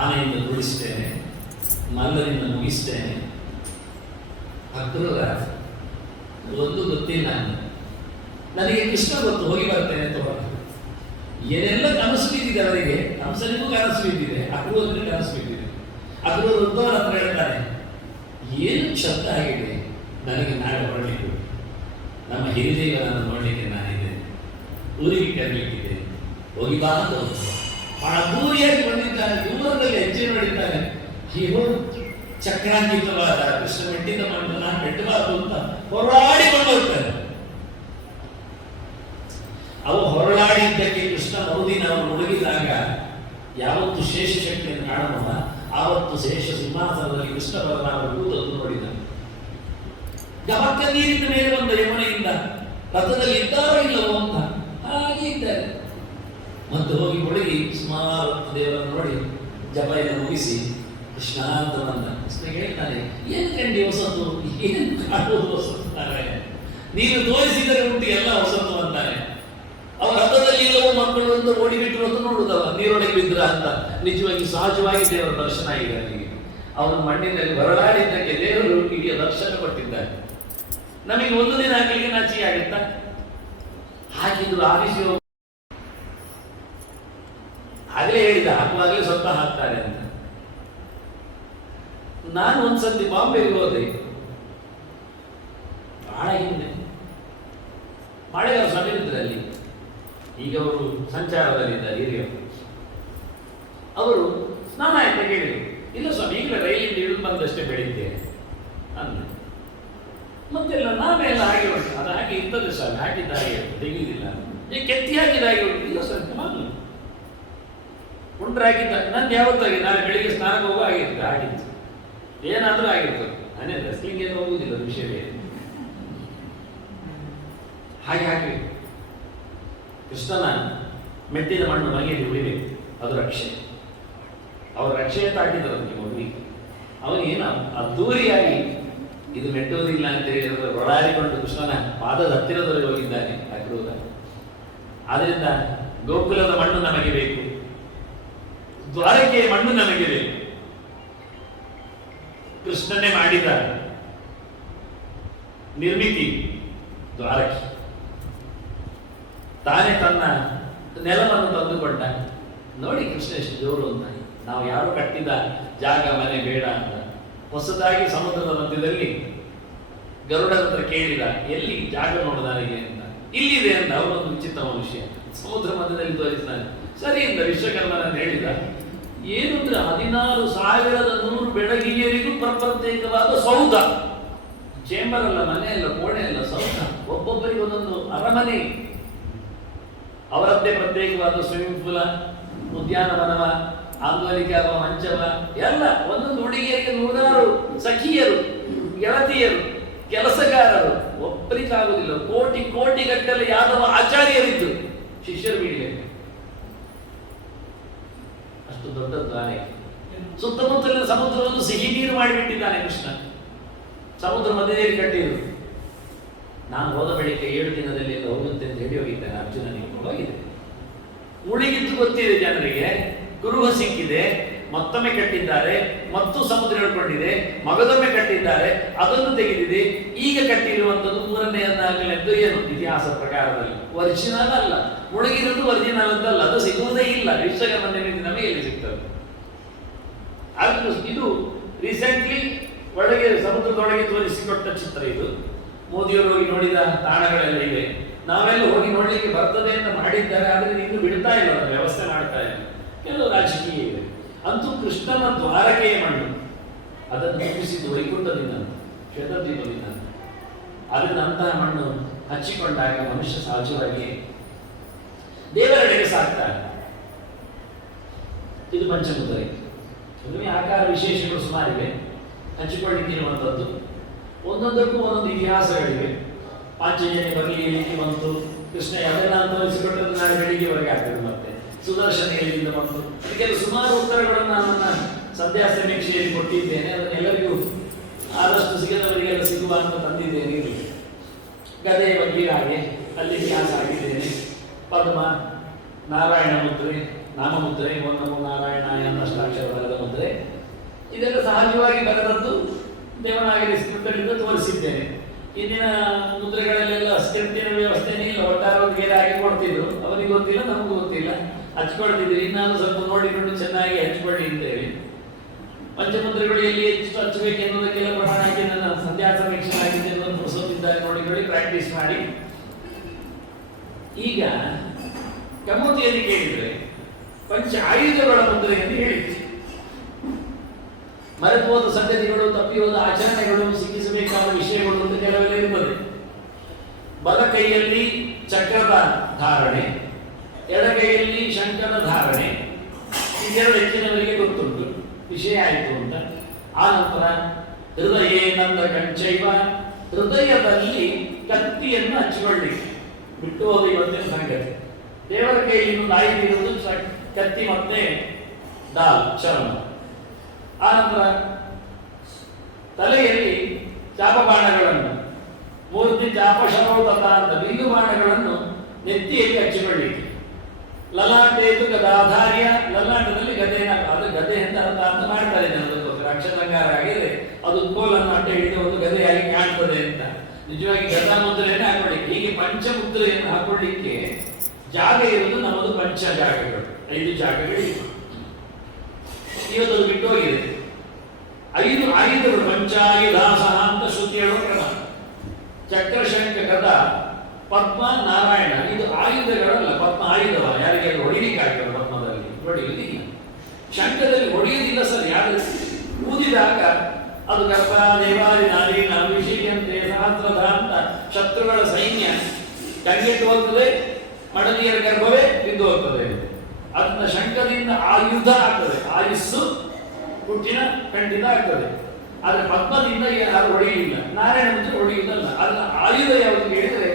ಆನೆಯಿಂದ ತುಳಿಸ್ತೇನೆ, ಮಲ್ಲರಿಂದ ಮುಗಿಸ್ತೇನೆ. ಅಕ್ರೂರ ಒಂದು ಗೊತ್ತಿಲ್ಲ, ನನಗೆ ಕೃಷ್ಣ ಗೊತ್ತು, ಹೋಗಿ ಬರ್ತೇನೆ ಅಂತ ಹೊರ. ಏನೆಲ್ಲ ಕನಸು ಬಿದ್ದಿದೆ ಅವರಿಗೆ. ಕಂಸನಿಗೂ ಕನಸು ಬಿದ್ದಿದೆ, ಅಕ್ರೂರನಿಗೂ ಕನಸು ಬಿದ್ದಿದೆ. ಅಕ್ರೂರ ಉದ್ದವರ ಹತ್ರ ಹೇಳ್ತಾನೆ, ಏನು ಶಬ್ದ ಆಗಿದೆ, ನನಗೆ ನಾಳೆ ಹೊರಡಲಿಕ್ಕೆ, ನಮ್ಮ ಹಿರಿದೇವರನ್ನು ನೋಡಲಿಕ್ಕೆ ನಾನಿದ್ದೇನೆ, ಊರಿಗೆ ಕರೀಲಿಕ್ಕಿದೆ, ಹೋಗಿ ಬಾ ಅಂತ ಬಹಳ ದೂರಿಯಾಗಿ ಬಂದಿದ್ದಾನೆ. ದೂರದಲ್ಲಿ ಹೆಜ್ಜೆ ನೋಡಿದ್ದಾನೆ. ಅಯ್ಯೋ, ಚಕ್ರಾಂಕಿತವಾದ ಕೃಷ್ಣ ಮೆಟ್ಟಿದ ಮಣ್ಣು ನಾನು ಮೆಟ್ಟಬಾರದು ಅಂತ ಹೊರಡಾಡಿಕೊಂಡು ಹೋಗ್ತಾನೆ. ಅವು ಹೊರಳಾಡಿದ್ದಕ್ಕೆ ಕೃಷ್ಣ ಮರುದಿನ ಅವನು ಮುಳುಗಿದಾಗ ಯಾವತ್ತು ಶೇಷ ಶಕ್ತಿಯನ್ನು ಕಾಣೋಣ, ಆವತ್ತು ಶೇಷ ಸಿಂಹಾಸನದಲ್ಲಿ ಕೃಷ್ಣ ಬಲರಾಮರು ಕೂತದ್ದು ನೋಡಿದ. ಗಮಕ್ಕ ನೀರಿನ ಮೇಲೆ ಬಂದ ಯಮುನೆಯಿಂದ ರಥದಲ್ಲಿ ಇದ್ದಾರೋ ಇಲ್ಲವೋ ಅಂತ ಹಾಗೆ ಇದ್ದಾರೆ. ಮತ್ತೆ ಹೋಗಿ ಮುಳುಗಿ ಸುಮಾರು ದೇವರನ್ನು ನೋಡಿ ಜಪ ಎಲ್ಲ ಮುಗಿಸಿ ಕೃಷ್ಣ ಅಂತ ಬಂದ. ಕೃಷ್ಣ ಹೇಳ್ತಾನೆ, ಏನು ಕಂಡಿ ಹೊಸತು, ಏನು ಕಾಣುವುದು ಹೊಸತು ನಾರಾಯಣ, ನೀನು ತೋರಿಸಿದರೆ ಉಂಟು ಎಲ್ಲ ಹೊಸತು ಅಂತಾನೆ. ಅವರ ರಥದಲ್ಲಿ ಇಲ್ಲವೋ ಮಕ್ಕಳು ಅಂತ ಓಡಿಬಿಟ್ರು ಅಂತ ನೋಡುದವ, ನೀರೊಳಗೆ ಬಿದ್ರ ಅಂತ. ನಿಜವಾಗಿ ಸಹಜವಾಗಿ ದೇವರ ದರ್ಶನ ಆಗಿದೆ ಅವನಿಗೆ. ಅವನು ಮಣ್ಣಿನಲ್ಲಿ ಹೊರಳಾಡಿದ್ದಕ್ಕೆ ದೇವರು ಇಡೀ ದರ್ಶನ ಕೊಟ್ಟಿದ್ದಾರೆ. ನಮಗೆ ಒಂದು ದಿನ ಹಾಕಲಿಕ್ಕೆ ನಾಚಿಕೆ ಆಗುತ್ತಾ? ಹಾಕಿದ್ರು ಆಗಲೇ ಹೇಳಿದ ಹಾಕುವಾಗಲೇ ಸ್ವಲ್ಪ ಹಾಕ್ತಾರೆ ಅಂತ. ನಾನು ಒಂದ್ಸತಿ ಬಾಂಬೆಗೆ ಹೋದೆ, ಬಹಳ ಹಿಂದೆ, ಮಾಳೆಗಾರ ಸ್ವಾಮಿ ಇದ್ದಾರೆ ಅಲ್ಲಿ. ಈಗ ಅವರು ಸಂಚಾರದಲ್ಲಿದ್ದಾರೆ ಹಿರಿಯರು. ಅವರು ಸ್ನಾನ ಆಯ್ತಾ ಕೇಳಿದರು. ಇಲ್ಲ ಸ್ವಾಮಿ, ಈಗಲೇ ರೈಲಿಂದ ಇಳಿದು ಬಂದಷ್ಟೇ ಬೆಳಿಗ್ಗೆ ಅಂದೆ. ಮತ್ತೆಲ್ಲ ನಾವೆಲ್ಲ ಹಾಗೆ ಉಂಟು, ಅದು ಹಾಗೆ ಇರ್ತದೆ ಸ್ವಾಮಿ, ಹಾಕಿದ್ದ ಹಾಗೆ ತೆಗೆಯುವುದಿಲ್ಲ. ಕೆತ್ತಿ ಹಾಕಿದ ಹಾಗೆ ಉಂಟು. ಇಲ್ಲ ಸರ್, ನಾನು ಉಂಟ್ರೆ ಹಾಕಿದ್ದ ನಂದು ಯಾವತ್ತಾಗಿ ನಾಳೆ ಬೆಳಿಗ್ಗೆ ಸ್ನಾನಕ್ಕೆ ಹೋಗೋ ಆಗಿರ್ತದೆ, ಹಾಕಿದ್ದು ಏನಾದರೂ ಆಗಿರ್ತದೆ. ನಾನೇ ರೆಸ್ಲಿಂಗ್ ಏನು ಹೋಗುವುದಿಲ್ಲ, ವಿಷಯವೇ ಹಾಗೆ ಹಾಕಬೇಕು. ಕೃಷ್ಣನ ಮೆಟ್ಟಿದ ಮಣ್ಣು ಮನೆಯಲ್ಲಿ ಉಳಿಬೇಕು, ಅದು ರಕ್ಷೆ. ಅವರ ರಕ್ಷೆ ತಾಕಿದ್ರು ಅದಕ್ಕೆ ಮಗುವಿಗೆ. ಅವನೇನು ಅದ್ದೂರಿಯಾಗಿ ಇದು ಮೆಟ್ಟುವುದಿಲ್ಲ ಅಂತ ಹೇಳಿದ್ರೆ ಒಳಾರಿಕೊಂಡು ಕೃಷ್ಣನ ಪಾದದ ಹತ್ತಿರದವರೆಗೆ ಹೋಗಿದ್ದಾನೆ ಅಕ್ರೂರ. ಆದ್ದರಿಂದ ಗೋಕುಲದ ಮಣ್ಣು ನಮಗೆ ಬೇಕು, ದ್ವಾರಕೆಯ ಮಣ್ಣು ನಮಗೆ ಬೇಕು. ಕೃಷ್ಣನೇ ಮಾಡಿದ ನಿರ್ಮಿತಿ ದ್ವಾರಕೆ. ತಾನೇ ತನ್ನ ನೆಲವನ್ನು ತಂದುಕೊಂಡ. ನೋಡಿ ಕೃಷ್ಣ ಎಷ್ಟು ಜೋರು ಅಂತ. ನಾವು ಯಾರು ಕಟ್ಟಿದ ಜಾಗ ಮನೆ ಬೇಡ ಅಂತ. ಹೊಸದಾಗಿ ಸಮುದ್ರದ ಮಧ್ಯದಲ್ಲಿ ಗರುಡನ ಹತ್ರ ಕೇಳಿದ, ಎಲ್ಲಿ ಜಾಗ ನೋಡು ನನಗೆ ಅಂತ. ಇಲ್ಲಿದೆ ಅಂತ. ಅವರೊಂದು ವಿಚಿತ್ರ ಮನುಷ್ಯ, ಸಮುದ್ರ ಮಧ್ಯದಲ್ಲಿ ತೋರಿಸ್ತಾನೆ. ಸರಿ ಅಂತ ವಿಶ್ವಕರ್ಮನನ್ನು ಹೇಳಿದ. ಏನು ಅಂದ್ರೆ 16,100 ಬೆಡಗಿಯರಿಗೂ ಪ್ರತ್ಯೇಕವಾದ ಸೌಧ, ಚೇಂಬರ್ ಅಲ್ಲ, ಮನೆ ಅಲ್ಲ, ಕೋಣೆ ಅಲ್ಲ, ಸೌಧ. ಒಬ್ಬೊಬ್ಬರಿಗೆ ಒಂದೊಂದು ಅರಮನೆ, ಅವರದ್ದೇ ಪ್ರತ್ಯೇಕವಾದ ಸ್ವಿಮ್ಮಿಂಗ್ ಪೂಲ, ಉದ್ಯಾನವನವ, ಆಂದೋಲಿಕ ಮಂಚವ, ಎಲ್ಲ ಒಂದೊಂದು ಹುಡುಗಿಯರಿಗೆ 100 ಸಖಿಯರು, ಗೆಳತಿಯರು, ಕೆಲಸಗಾರರು. ಒಬ್ಬರಿಗಾಗುವುದಿಲ್ಲ. ಕೋಟಿ ಗಟ್ಟಲೆ ಯಾದವ ಆಚಾರ್ಯರಿದ್ದು ಶಿಷ್ಯರು ಬಿಡಬೇಕು. ಅಷ್ಟು ದೊಡ್ಡ ದ್ವಾರೆ. ಸುತ್ತಮುತ್ತಲಿನ ಸಮುದ್ರವನ್ನು ಸಿಹಿ ನೀರು ಮಾಡಿಬಿಟ್ಟಿದ್ದಾನೆ ಕೃಷ್ಣ. ಸಮುದ್ರ ಮಧ್ಯದಲ್ಲಿ ಕಟ್ಟಿರು. ನಾನು ಹೋದ ಬಳಿಕ 7 ದಿನದಲ್ಲಿ ಹೋಗುತ್ತೆ ಅಂತ ಹೇಳಿ ಹೋಗಿದ್ದಾನೆ. ಅರ್ಜುನನಿಗೆ ಹೋಗಿದೆ. ಉಳಿಗಿದ್ದು ಗೊತ್ತಿದೆ ಜನರಿಗೆ. ಕುರುಹ ಸಿಕ್ಕಿದೆ, ಮತ್ತೊಮ್ಮೆ ಕಟ್ಟಿದ್ದಾರೆ, ಮತ್ತು ಸಮುದ್ರ ಹೇಳ್ಕೊಂಡಿದೆ, ಮಗದೊಮ್ಮೆ ಕಟ್ಟಿದ್ದಾರೆ, ಅದನ್ನು ತೆಗೆದಿದೆ. ಈಗ ಕಟ್ಟಿರುವಂಥದ್ದು 3ನೇ ಏನು ಇತಿಹಾಸ ಪ್ರಕಾರದಲ್ಲಿ ಒರಿಜಿನಲ್ ಅಲ್ಲ. ಮುಳುಗಿರೋದು ಒರಿಜಿನಲ್ ಅಂತಲ್ಲ, ಅದು ಸಿಗುವುದೇ ಇಲ್ಲ. ವಿಶ್ವಕರ್ಮನ ನಮಗೆ ಎಲ್ಲಿ ಸಿಗ್ತದೆ? ಇದು ರೀಸೆಂಟ್ಲಿ ಒಳಗೆ ಸಮುದ್ರದೊಳಗೆ ತೋರಿಸಿಕೊಟ್ಟ ಚಿತ್ರ ಇದು. ಮೋದಿಯವರು ಹೋಗಿ ನೋಡಿದ ತಾಣಗಳೆಲ್ಲ ಇವೆ. ನಾವೆಲ್ಲ ಹೋಗಿ ನೋಡ್ಲಿಕ್ಕೆ ಬರ್ತದೆ ಅಂತ ಮಾಡಿದ್ದಾರೆ, ಆದರೆ ಇನ್ನು ಬಿಡ್ತಾ ಇಲ್ಲ, ಅದನ್ನು ವ್ಯವಸ್ಥೆ ಮಾಡ್ತಾ ಇಲ್ಲ. ಕೆಲವು ರಾಜಕೀಯ ಇದೆ. ಅಂತೂ ಕೃಷ್ಣನ ದ್ವಾರಕೆಯ ಮಣ್ಣು ಅದನ್ನು ನಿರ್ಮಿಸಿದ್ದು ವೈಕುಂಠದಿಂದ, ಶ್ವೇತದ್ವೀಪದಿಂದ. ಅದರಿಂದ ಅಂತಹ ಮಣ್ಣು ಹಚ್ಚಿಕೊಂಡಾಗ ಮನುಷ್ಯ ಸಹಜವಾಗಿ ದೇವರೆಡೆಗೆ ಸಾಕ್ತಾನೆ. ಇದು ಪಂಚಮುದ್ರೆ. ಆಕಾರ ವಿಶೇಷಗಳು ಸುಮಾರಿವೆ ಹಂಚಿಕೊಳ್ಳಿಕ್ಕಿರುವಂಥದ್ದು. ಒಂದೊಂದಕ್ಕೂ ಒಂದೊಂದು ಇತಿಹಾಸಗಳಿವೆ. ಪಾಂಚಜನ್ಯ ಬರಲಿಕ್ಕೆ ಬಂತು, ಕೃಷ್ಣ ಅದೆಲ್ಲ ತೋರಿಸಿಕೊಟ್ಟದ್ದು ನಾಳೆ ಬೆಳಿಗ್ಗೆವರೆಗೆ ಆಗ್ತದೆ. ಮತ್ತೆ ಸುದರ್ಶನ ಎಲ್ಲಿಂದ ಬಂತು, ಇದಕ್ಕೆಲ್ಲ ಸುಮಾರು ಉತ್ತರಗಳನ್ನು ನಾನು ನನ್ನ ಸಂಧ್ಯಾ ಸಮೀಕ್ಷೆಯಲ್ಲಿ ಕೊಟ್ಟಿದ್ದೇನೆ. ಅದನ್ನೆಲ್ಲರಿಗೂ ಆದಷ್ಟು ಸಿಗದವರಿಗೆಲ್ಲ ಸಿಗುವ ಅಂತ ತಂದಿದ್ದೇನೆ. ಇಲ್ಲಿ ಗದೆಯ ಬಗ್ಗೆ ಹಾಗೆ ಅಲ್ಲಿ ಇತಿಹಾಸ ಆಗಿದ್ದೇನೆ. ಪದ್ಮ, ನಾರಾಯಣ ಮುದ್ರೆ, ನಾಮಮುದ್ರೆ, ಓಂ ನಮೋ ನಾರಾಯಣಾಯ ಅಷ್ಟಾಕ್ಷರ ಬರೆದ ಮುದ್ರೆ, ಇದೆಲ್ಲ ಸಹಜವಾಗಿ ಬರೆದದ್ದು ದೇವನಾಗರಿ ಸ್ಕ್ರಿಪ್ಟರಿಂದ ತೋರಿಸಿದ್ದೇನೆ. ಇಂದಿನ ಮುದ್ರೆಗಳಲ್ಲೆಲ್ಲ ಸ್ಕ್ರಿಪ್ಟಿನ ವ್ಯವಸ್ಥೆನೇ ಇಲ್ಲ. ಒಟ್ಟಾರೆ ಒಂದು ಬೇರೆ ಹಾಕಿ ಕೊಡ್ತಿದ್ರು, ಅವರಿಗೆ ಗೊತ್ತಿಲ್ಲ, ನಮಗೂ ಗೊತ್ತಿಲ್ಲ, ಹಚ್ಕೊಳ್ತಿದ್ರು. ಇನ್ನಾನು ಸ್ವಲ್ಪ ನೋಡಿಕೊಂಡು ಚೆನ್ನಾಗಿ ಹಚ್ಕೊಳ್ಳಿ ಅಂತೇಳಿ. ಪಂಚಮುದ್ರೆಗಳು ಎಲ್ಲಿ ಎಷ್ಟು ಹಚ್ಚಬೇಕೆನ್ನುವುದಕ್ಕೆಲ್ಲ ಪ್ರಮಾಣ ಹಾಕಿ ನನ್ನ ಸಂಧ್ಯಾ ಸಮೀಕ್ಷೆ ಆಗಿದೆ ಅನ್ನೋದು ಪುರುಸೋತಿದ್ದಾರೆ, ನೋಡಿಕೊಳ್ಳಿ, ಪ್ರಾಕ್ಟೀಸ್ ಮಾಡಿ. ಈಗ ಕಮೋತಿಯಲ್ಲಿ ಕೇಳಿದ್ರೆ ಪಂಚ ಆಯುಧಗಳ ಮುದ್ರೆ ಎಂದು ಹೇಳಿತ್ತು. ಮರೆತು ಹೋದ ಸಂಗತಿಗಳು, ತಪ್ಪಿ ಹೋದ ಆಚರಣೆಗಳು, ಸಿಕ್ಕಿಸಬೇಕಾದ ವಿಷಯಗಳು ಅಂತ ಕೆಲವೆಲ್ಲ ಇರುತ್ತದೆ. ಬಲ ಕೈಯಲ್ಲಿ ಚಕ್ರದ ಧಾರಣೆ, ಎಡಗೈಯಲ್ಲಿ ಶಂಕರ ಧಾರಣೆ, ಇದೆರಡು ಹೆಚ್ಚಿನವರಿಗೆ ಗೊತ್ತುಂಟು, ವಿಷಯ ಆಯಿತು ಅಂತ. ಆ ನಂತರ ಹೃದಯ ನಂದ ಕಂಚೈವ, ಹೃದಯದಲ್ಲಿ ಕತ್ತಿಯನ್ನು ಹಚ್ಚಿಕೊಳ್ಳಿ. ಬಿಟ್ಟು ಹೋದ ಇವತ್ತಿನ ಸಂಗತಿ. ದೇವರ ಕೈಯಲ್ಲಿ ಇನ್ನೊಂದು ಆಯುಧ ಇರುವುದು ಕತ್ತಿ ಮತ್ತೆ ದಾಲ್ ಚರ್ಮ. ಆ ನಂತರ ತಲೆಯಲ್ಲಿ ಚಾಪಬಾಣಗಳನ್ನು, ಮೂರ್ತಿ ಚಾಪಶರೋತತ ಅಂತ ಬಿಲ್ಲು ಬಾಣಗಳನ್ನು ನೆತ್ತಿಯಲ್ಲಿ ಹಚ್ಚಿಕೊಳ್ಳಿಕ್ಕೆ. ಲಲಾಟೇತು ಗದಾಧಾರ್ಯ, ಲಲಾಟದಲ್ಲಿ ಗದೆನ, ಅದು ಗದೆ ಅಂತ ಅರ್ಥ ಅಂತ ಮಾಡ್ತಾರೆ ಜನರದಕ್ಕೋಸ್ಕರ. ಅಕ್ಷತಂಗಾರ ಆಗಿದೆ, ಅದು ಕೋಲನ್ನು ಅಡ್ಡ ಹಿಡಿದು ಒಂದು ಗದೆಯಾಗಿ ಕಾಣ್ತದೆ ಅಂತ. ನಿಜವಾಗಿ ಗದಾ ಮುದ್ರೆಯನ್ನು ಹಾಕೊಳ್ಳಿಕ್ಕೆ, ಹೀಗೆ ಪಂಚಮುದ್ರೆಯನ್ನು ಹಾಕೊಳ್ಳಿಕ್ಕೆ ಜಾಗ ಇರುವುದು ನಮ್ಮದು ಪಂಚ ಜಾಗಗಳು. 5 ಜಾಗಗಳಿವೆ. ಇವತ್ತು ಅದು ಬಿಟ್ಟು ಹೋಗಿದೆ. 5 ಆಯುಧಗಳು ಪಂಚಾಯುಧಾಸಹ ಅಂತ ಶ್ರುತಿ ಹೇಳೋ ಕ್ರಮ. ಚಕ್ರಶಂಕ ಗದ ಪದ್ಮ ನಾರಾಯಣ ಇದು ಆಯುಧಗಳಲ್ಲ. ಪದ್ಮ ಆಯುಧವ ಯಾರಿಗೆ ಅದು ಹೊಡಿಲಿಕ್ಕೆ ಆಗ್ತದೆ? ಪದ್ಮದಲ್ಲಿ ಹೊಡೆಯುವುದಿಲ್ಲ, ಶಂಕದಲ್ಲಿ ಹೊಡೆಯುವುದಿಲ್ಲ ಸರ್. ಯಾರು ಊದಿದಾಗ ಅದು ಗರ್ಭ ದೇವಾದಿ ನಾರೀನ ವಿಷಯಂತೆ ಸಹಸ್ರದ ಅಂತ ಶತ್ರುಗಳ ಸೈನ್ಯ ಕಂಗೆಟ್ಟು ಹೋಗ್ತದೆ, ಮಡದಿಯರ ಗರ್ಭವೇ ಬಿದ್ದು ಹೋಗ್ತದೆ. ಅದನ್ನ ಶಂಕದಿಂದ ಆಯುಧ ಆಗ್ತದೆ, ಆಯುಸ್ಸು ಹುಟ್ಟಿನ ಖಂಡಿತ ಆಗ್ತದೆ. ಆದ್ರೆ ಪದ್ಮದಿಂದ ಯಾರು ಹೊಡೆಯುವುದಿಲ್ಲ, ನಾರಾಯಣ ಮುಂಚೆ ಹೊಡೆಯುವುದಲ್ಲ. ಅದನ್ನ ಆಯುಧ ಯಾವುದು ಹೇಳಿದ್ರೆ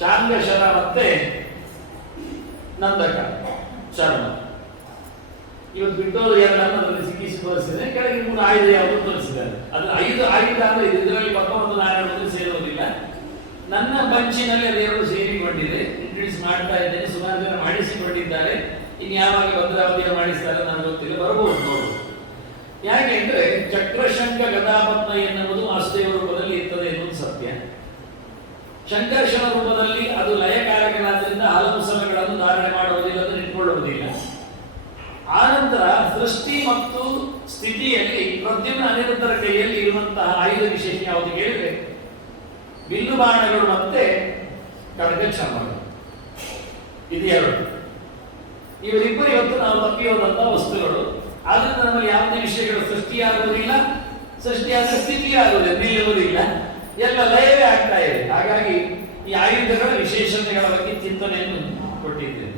ಶಾಂಗಶರ ಮತ್ತೆ ನಂದಕ ಚರ್ಮ. ಇವತ್ತು ಬಿಟ್ಟೋರು ಎರಡನ್ನು ಅದರಲ್ಲಿ ಸಿಕ್ಕಿಸಿ ತೋರಿಸಿದ್ರೆ ಕೆಳಗೆ 3 ಆಯುಧ ಯಾವುದು ತೋರಿಸಿದ್ದಾರೆ. ಅದು ಆಯುಧ ಅಂದ್ರೆ ಇದರಲ್ಲಿ ಪದ್ಮ ಮತ್ತು ನಾರಾಯಣ ಮುಂದೆ ಸೇರುವುದಿಲ್ಲ. ನನ್ನ ಪಂಚಿನಲ್ಲಿ ಅದೆರಡು ಸೇರಿಕೊಂಡಿದೆ. ಇಂಟ್ರೊಡ್ಯೂಸ್ ಮಾಡ್ತಾ ಇದ್ದೇನೆ, ಸುಮಾರು ಜನ ಮಾಡಿಸಿಕೊಂಡಿದ್ದಾರೆ. ಇನ್ನು ಯಾವಾಗ ಭದ್ರಾವತಿಯ ಮಾಡಿಸ್ತಾರೆ ನನಗೆ ಗೊತ್ತಿಲ್ಲ, ಬರಬಹುದು ನೋಡು. ಯಾಕೆ ಅಂದ್ರೆ ಚಕ್ರಶಂಕ ಗದಾಪದ್ಮ ಎನ್ನುವುದು ವಾಸುದೇವ ರೂಪದಲ್ಲಿ ಇರ್ತದೆ ಎನ್ನುವುದು ಸತ್ಯ. ಶಂಕರ್ಷಣ ರೂಪದಲ್ಲಿ ಅದು ಲಯಕಾರಕನಾದ್ರಿಂದ ಹಲವು ಸಮಯಗಳನ್ನು ಧಾರಣೆ ಮಾಡುವುದಿಲ್ಲ, ಅದನ್ನು ಇಟ್ಕೊಳ್ಳುವುದಿಲ್ಲ. ಆನಂತರ ಸೃಷ್ಟಿ ಮತ್ತು ಸ್ಥಿತಿಯಲ್ಲಿ ಪ್ರದ್ಯುಮ್ನ ಅನಿರುದ್ಧರ ಕೈಯಲ್ಲಿ ಇರುವಂತಹ ಆಯುಧ ವಿಶೇಷ ಯಾವುದು ಕೇಳಿದ್ರೆ ಬಿಲ್ಲು ಬಾಣಗಳು ಮತ್ತೆ ಖಡ್ಗ ಚರ್ಮಗಳು. ಇದು 2. ಇವರಿಬ್ಬರು ಇವತ್ತು ನಾವು ತಪ್ಪಿ ಹೋದಂತಹ ವಸ್ತುಗಳು. ಆದ್ರಿಂದ ನಮ್ಮಲ್ಲಿ ಯಾವುದೇ ವಿಷಯಗಳು ಸೃಷ್ಟಿಯಾಗುವುದಿಲ್ಲ, ಸೃಷ್ಟಿಯಾದ ಸ್ಥಿತಿಯಾಗುವುದಿಲ್ಲ, ನಿಲ್ಲುವುದಿಲ್ಲ, ಎಲ್ಲ ಲಯವೇ ಆಗ್ತಾ ಇದೆ. ಹಾಗಾಗಿ ಈ ಆಯುಧಗಳ ವಿಶೇಷತೆಗಳ ಬಗ್ಗೆ ಚಿಂತನೆಯನ್ನು ಕೊಟ್ಟಿದ್ದೇನೆ.